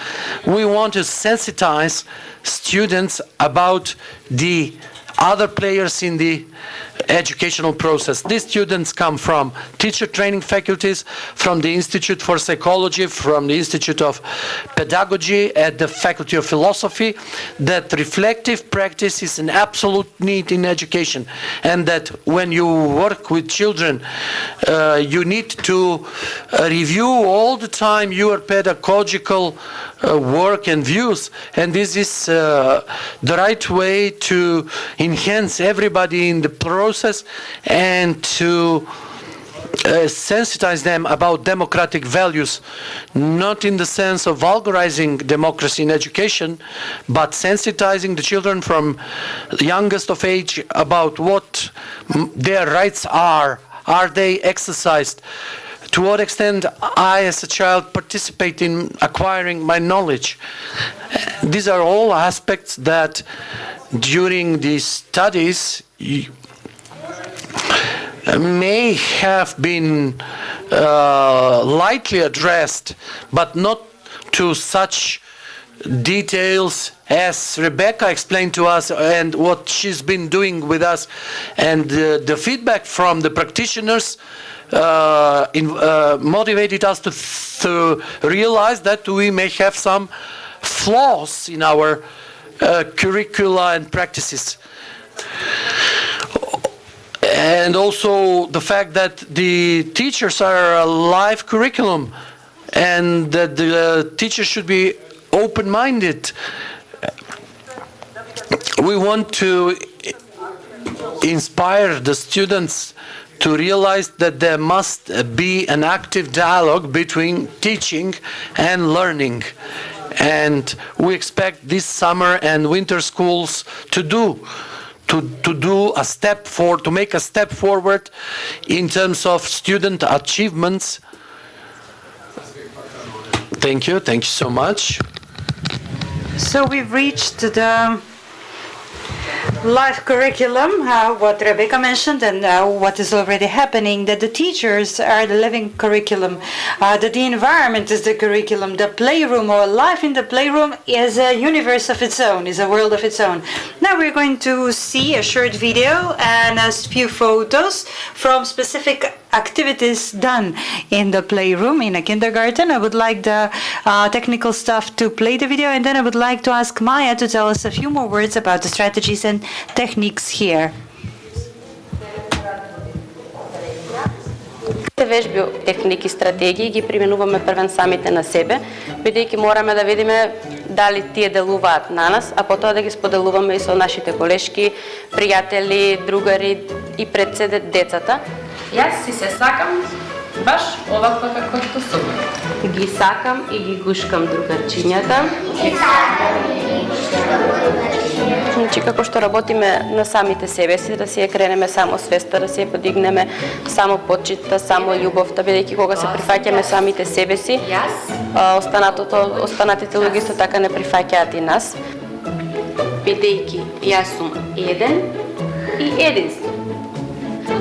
We want to sensitize students about the other players in the educational process. These students come from teacher training faculties, from the Institute for Psychology, from the Institute of Pedagogy at the Faculty of Philosophy, that reflective practice is an absolute need in education, and that when you work with children, you need to review all the time your pedagogical work and views, and this is the right way to enhance everybody in the process and to sensitize them about democratic values, not in the sense of vulgarizing democracy in education, but sensitizing the children from the youngest of age about what their rights are they exercised, to what extent I as a child participate in acquiring my knowledge. These are all aspects that during these studies may have been lightly addressed, but not to such details as Rebecca explained to us and what she's been doing with us. And the feedback from the practitioners motivated us to realize that we may have some flaws in our curricula and practices. And also the fact that the teachers are a live curriculum, and that the teachers should be open-minded. We want to inspire the students to realize that there must be an active dialogue between teaching and learning. And we expect this summer and winter schools to make a step forward in terms of student achievements. Thank you so much. So we've reached the live curriculum, what Rebecca mentioned and what is already happening, that the teachers are the living curriculum, that the environment is the curriculum, the playroom or life in the playroom is a universe of its own, is a world of its own. Now we're going to see a short video and a few photos from specific activities done in the playroom in a kindergarten. I would like the technical staff to play the video, and then I would like to ask Maya to tell us a few more words about the strategies and techniques here. Вежби, техники, стратегии ги применуваме првен самите на себе, бидејќи мораме да видиме дали тие делуваат на нас, а потоа да ги споделуваме и со нашите колешки, пријатели, другари и пред се децата. Јас си се сакам баш оваква како што сум. Ги сакам и ги гушкам другарчињата. Значи, како што работиме на самите себе си, да си ја кренеме само свеста, да си ја подигнеме само почитта, само љубовта, бидејќи кога се прифаќаме самите себе си, останатите луѓе исто така не прифаќаат и нас. Бидејќи јас сум еден и единствен.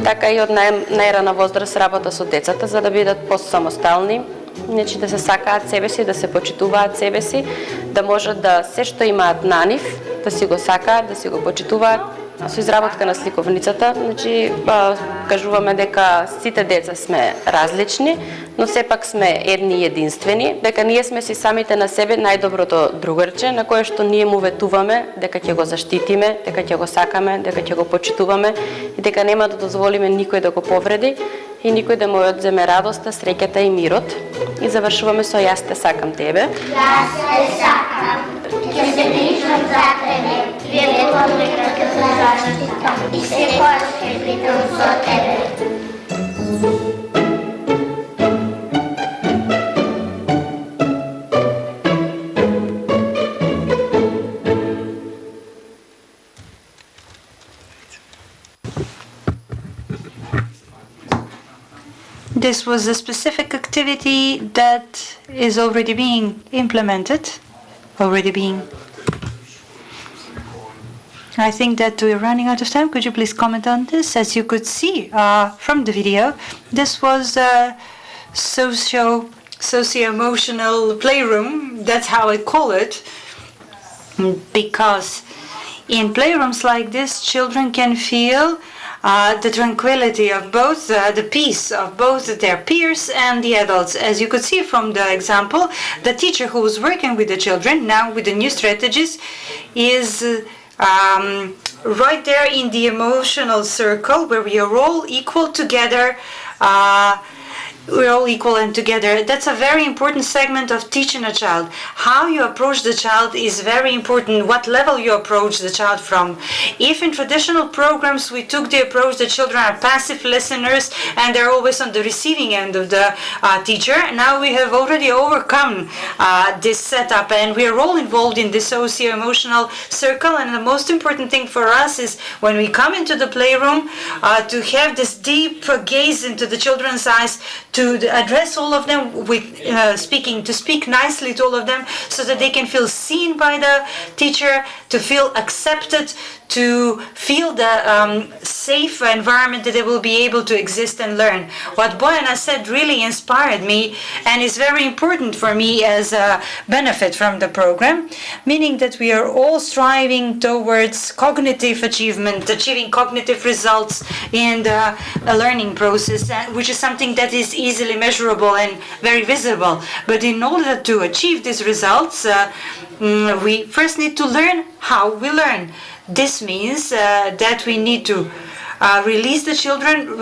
Така и од најрана возраст работа со децата, за да бидат посамостални, значи да се сакаат себе си, да се почитуваат себе си, да можат да се што имаат на нив, да си го сакаат, да си го почитуваат. Со изработка на сликовницата, значи кажуваме дека сите деца сме различни, но сепак сме едни и единствени, дека ние сме си самите на себе најдоброто другарче, на кое што ние му ветуваме дека ќе го заштитиме, дека ќе го сакаме, дека ќе го почитуваме и дека нема да дозволиме никој да го повреди и никој да му одземе радоста, среќата и мирот. И завршуваме со јас те сакам тебе. Јас те сакам. Ќе се грижам за тебе. Вие ветуваме дека те заштитам и секојаш ќе бидам со тебе. This was a specific activity that is already being implemented, I think that we're running out of time. Could you please comment on this? As you could see from the video, this was a socio-emotional playroom. That's how I call it, because in playrooms like this, children can feel the tranquility of both, the peace of both their peers and the adults. As you could see from the example, the teacher who was working with the children, now with the new strategies, is right there in the emotional circle where we are all equal together. We're all equal and together. That's a very important segment of teaching a child. How you approach the child is very important. What level you approach the child from. If in traditional programs we took the approach that children are passive listeners and they're always on the receiving end of the teacher, now we have already overcome this setup and we are all involved in this socio-emotional circle. And the most important thing for us is when we come into the playroom to have this deep gaze into the children's eyes, to address all of them with to speak nicely to all of them so that they can feel seen by the teacher, to feel accepted, to feel the safe environment that they will be able to exist and learn. What Bojana said really inspired me and is very important for me as a benefit from the program, meaning that we are all striving towards cognitive achievement, achieving cognitive results in the learning process, which is something that is easily measurable and very visible. But in order to achieve these results, we first need to learn how we learn. This means that we need to release the children,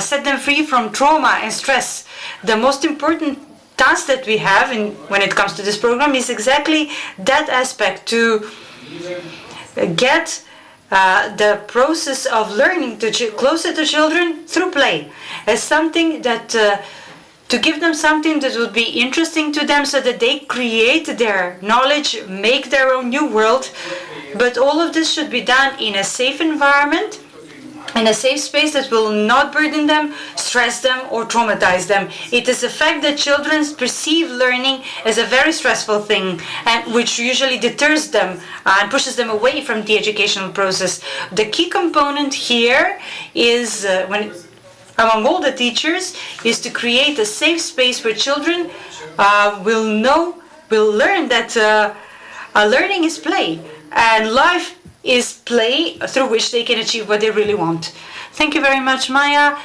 set them free from trauma and stress. The most important task that we have when it comes to this program is exactly that aspect, to get the process of learning closer to children through play as something that to give them something that would be interesting to them so that they create their knowledge, make their own new world. But all of this should be done in a safe environment in a safe space that will not burden them, stress them, or traumatize them. It is a fact that children perceive learning as a very stressful thing, and which usually deters them and pushes them away from the educational process. The key component here is, among all the teachers, is to create a safe space where children will learn that learning is play, and life is play through which they can achieve what they really want. Thank you very much, Maya.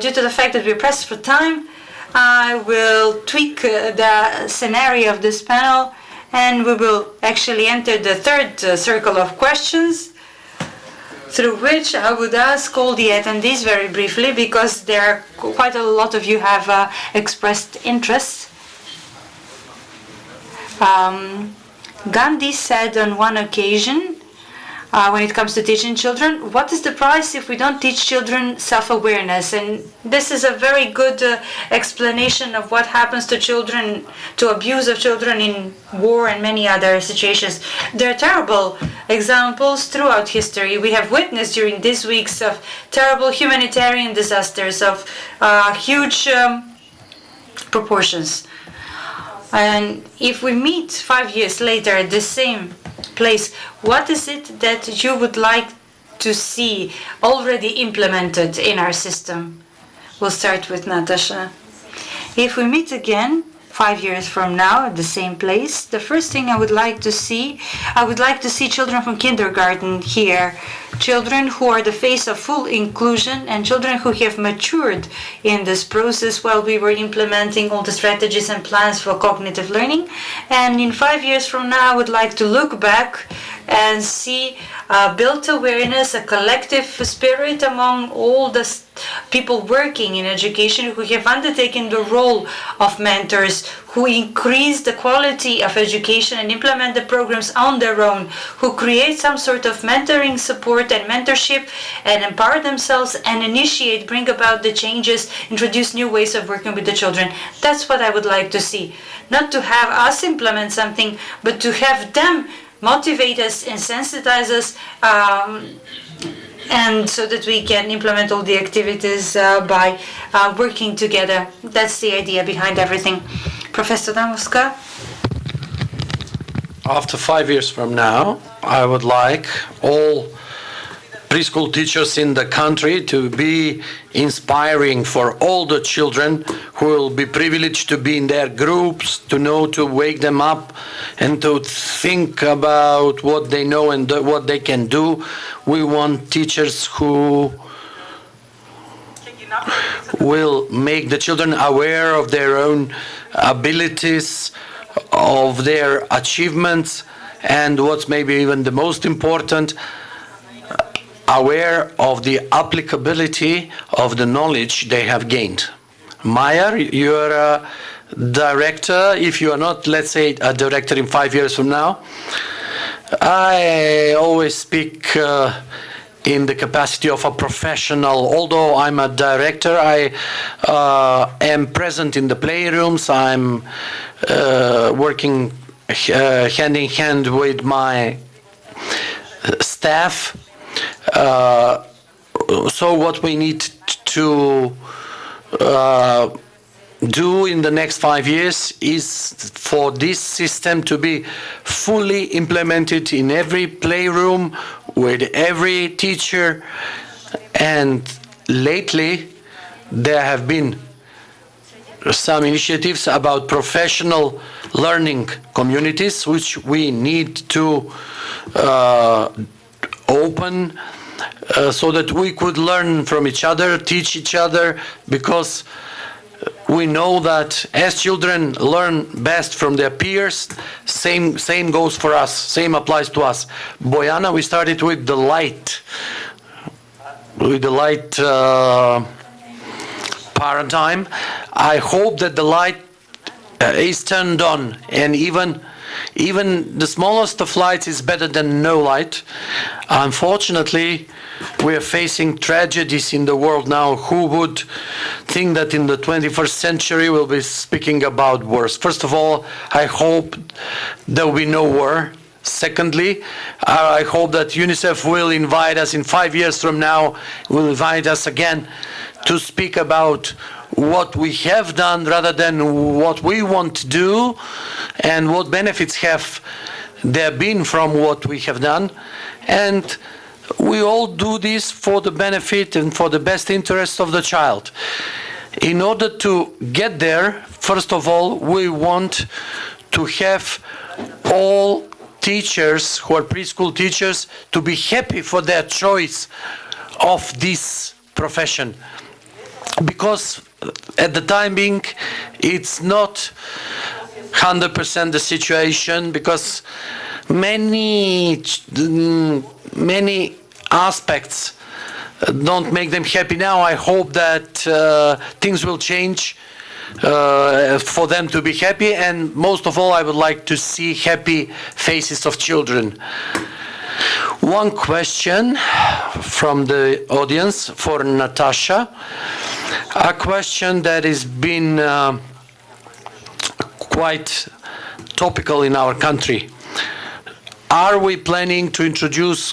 Due to the fact that we're pressed for time, I will tweak the scenario of this panel, and we will actually enter the third circle of questions, through which I would ask all the attendees very briefly, because there are quite a lot of you have expressed interest. Gandhi said on one occasion, when it comes to teaching children, what is the price if we don't teach children self-awareness? And this is a very good explanation of what happens to children, to abuse of children in war and many other situations. There are terrible examples throughout history. We have witnessed during these weeks of terrible humanitarian disasters of huge proportions. And if we meet 5 years later at the same place, what is it that you would like to see already implemented in our system? We'll start with Natasha. If we meet again 5 years from now at the same place, the first thing I would like to see children from kindergarten here, children who are the face of full inclusion, and children who have matured in this process while we were implementing all the strategies and plans for cognitive learning. And in 5 years from now, I would like to look back and see built awareness, a collective spirit among all the people working in education who have undertaken the role of mentors, who increase the quality of education and implement the programs on their own, who create some sort of mentoring support and mentorship and empower themselves and initiate, bring about the changes, introduce new ways of working with the children. That's what I would like to see. Not to have us implement something, but to have them motivate us and sensitize us, and so that we can implement all the activities by working together. That's the idea behind everything. Professor Damovska? After 5 years from now, I would like all preschool teachers in the country to be inspiring for all the children who will be privileged to be in their groups, to know to wake them up and to think about what they know and what they can do. We want teachers who will make the children aware of their own abilities, of their achievements, and what's maybe even the most important, aware of the applicability of the knowledge they have gained. Maya, you're a director. If you are not, let's say, a director in 5 years from now, I always speak in the capacity of a professional. Although I'm a director, I am present in the playrooms. I'm working hand in hand with my staff. So what we need to do in the next 5 years is for this system to be fully implemented in every playroom with every teacher. And lately there have been some initiatives about professional learning communities, which we need to open so that we could learn from each other, teach each other, because we know that as children learn best from their peers, same goes for us, same applies to us. Bojana, we started with the light paradigm. I hope that the light is turned on, and even the smallest of lights is better than no light. Unfortunately, we are facing tragedies in the world now. Who would think that in the 21st century we'll be speaking about wars? First of all, I hope there will be no war. Secondly, I hope that UNICEF will invite us in 5 years from now, will invite us again to speak about what we have done rather than what we want to do and what benefits have there been from what we have done. And we all do this for the benefit and for the best interest of the child. In order to get there, first of all, we want to have all teachers who are preschool teachers to be happy for their choice of this profession. Because at the time being, it's not 100% the situation, because many aspects don't make them happy now. I hope that things will change for them to be happy, and most of all I would like to see happy faces of children. One question from the audience for Natasha, a question that has been quite topical in our country. Are we planning to introduce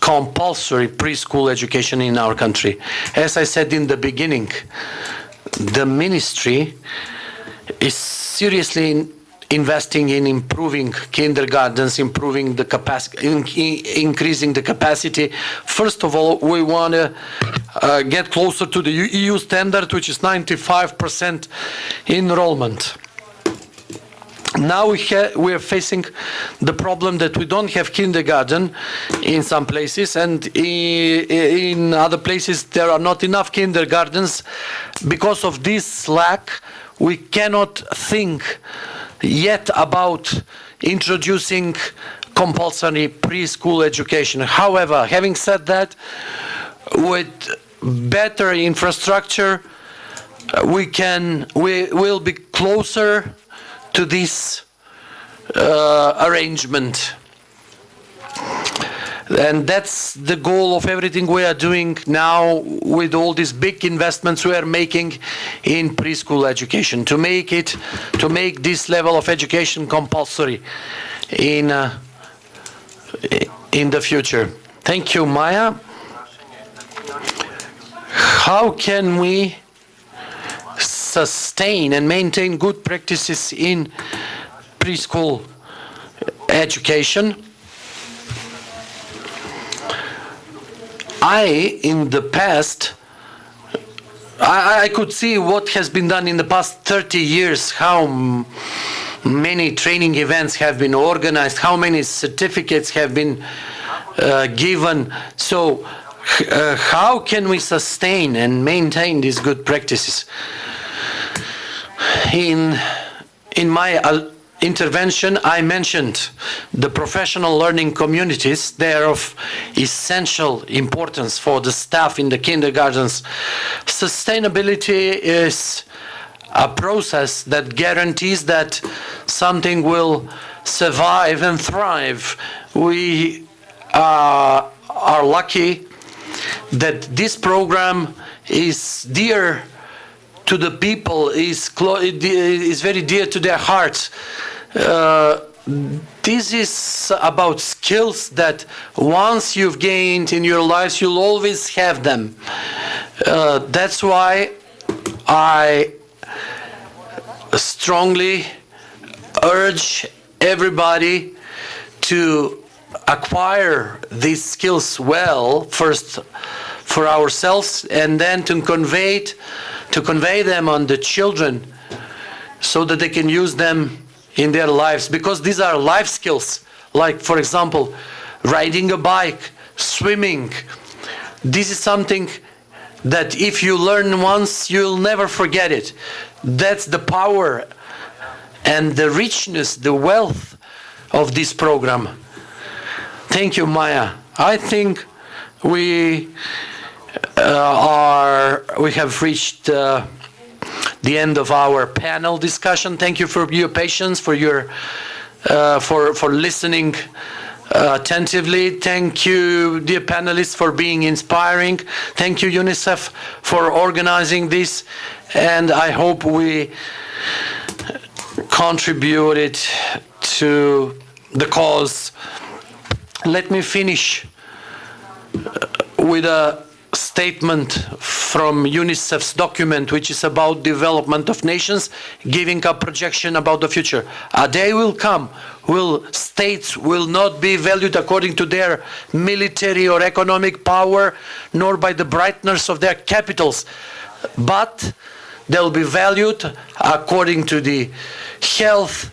compulsory preschool education in our country? As I said in the beginning, the ministry is seriously investing in improving kindergartens, improving the capacity, increasing the capacity. First of all, we want to get closer to the EU standard, which is 95% enrollment. Now we are facing the problem that we don't have kindergarten in some places, and in other places there are not enough kindergartens. Because of this lack, we cannot think yet about introducing compulsory preschool education. However, having said that, with better infrastructure, we will be closer to this arrangement. And that's the goal of everything we are doing now with all these big investments we are making in preschool education, to make this level of education compulsory in the future. Thank you, Maya. How can we sustain and maintain good practices in preschool education? In the past, I could see what has been done in the past 30 years, how many training events have been organized, how many certificates have been given. So how can we sustain and maintain these good practices? In my intervention, I mentioned the professional learning communities. They are of essential importance for the staff in the kindergartens. Sustainability is a process that guarantees that something will survive and thrive. We are lucky that this program is dear to the people, is very dear to their hearts. This is about skills that once you've gained in your lives, you'll always have them. That's why I strongly urge everybody to acquire these skills well, first for ourselves, and then to convey them on the children so that they can use them in their lives, because these are life skills, like, for example, riding a bike, swimming. This is something that if you learn once, you'll never forget it. That's the power and the richness, the wealth of this program. Thank you, Maya. I think we have reached the end of our panel discussion. Thank you for your patience, for your for listening attentively. Thank you, dear panelists, for being inspiring. Thank you, UNICEF, for organizing this, and I hope we contributed to the cause. Let me finish with a statement from UNICEF's document, which is about development of nations, giving a projection about the future. A day will come when states will not be valued according to their military or economic power, nor by the brightness of their capitals, but they'll be valued according to the health,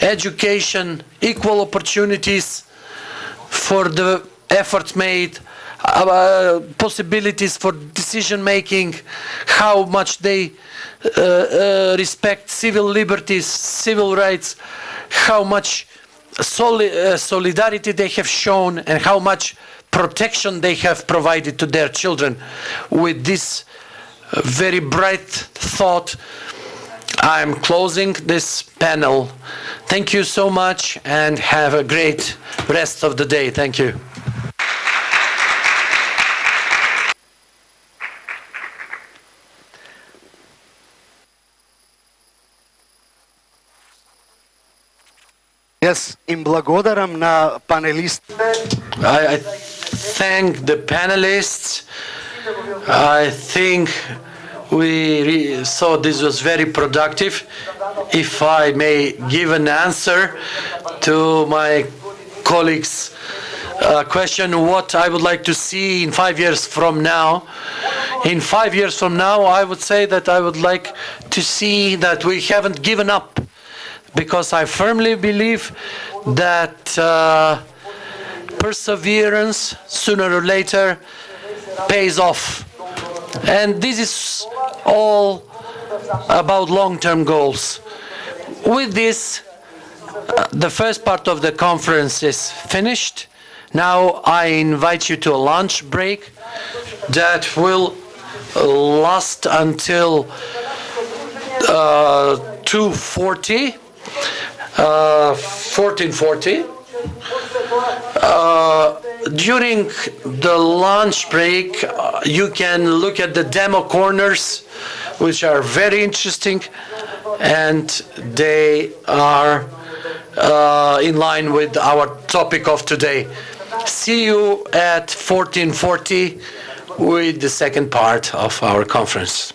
education, equal opportunities for the efforts made, possibilities for decision making, how much they respect civil liberties, civil rights, how much solidarity they have shown, and how much protection they have provided to their children. With this very bright thought, I'm closing this panel. Thank you so much and have a great rest of the day. Thank you. Јас им благодарам на панелистите. I thank the panelists. I think we saw this was very productive. If I may give an answer to my colleagues' question, what I would like to see in 5 years from now. In 5 years from now, I would say that I would like to see that we haven't given up, because I firmly believe that perseverance, sooner or later, pays off. And this is all about long-term goals. With this, the first part of the conference is finished. Now I invite you to a lunch break that will last until 14:40. During the lunch break, you can look at the demo corners, which are very interesting, and they are in line with our topic of today. See you at 14:40 with the second part of our conference.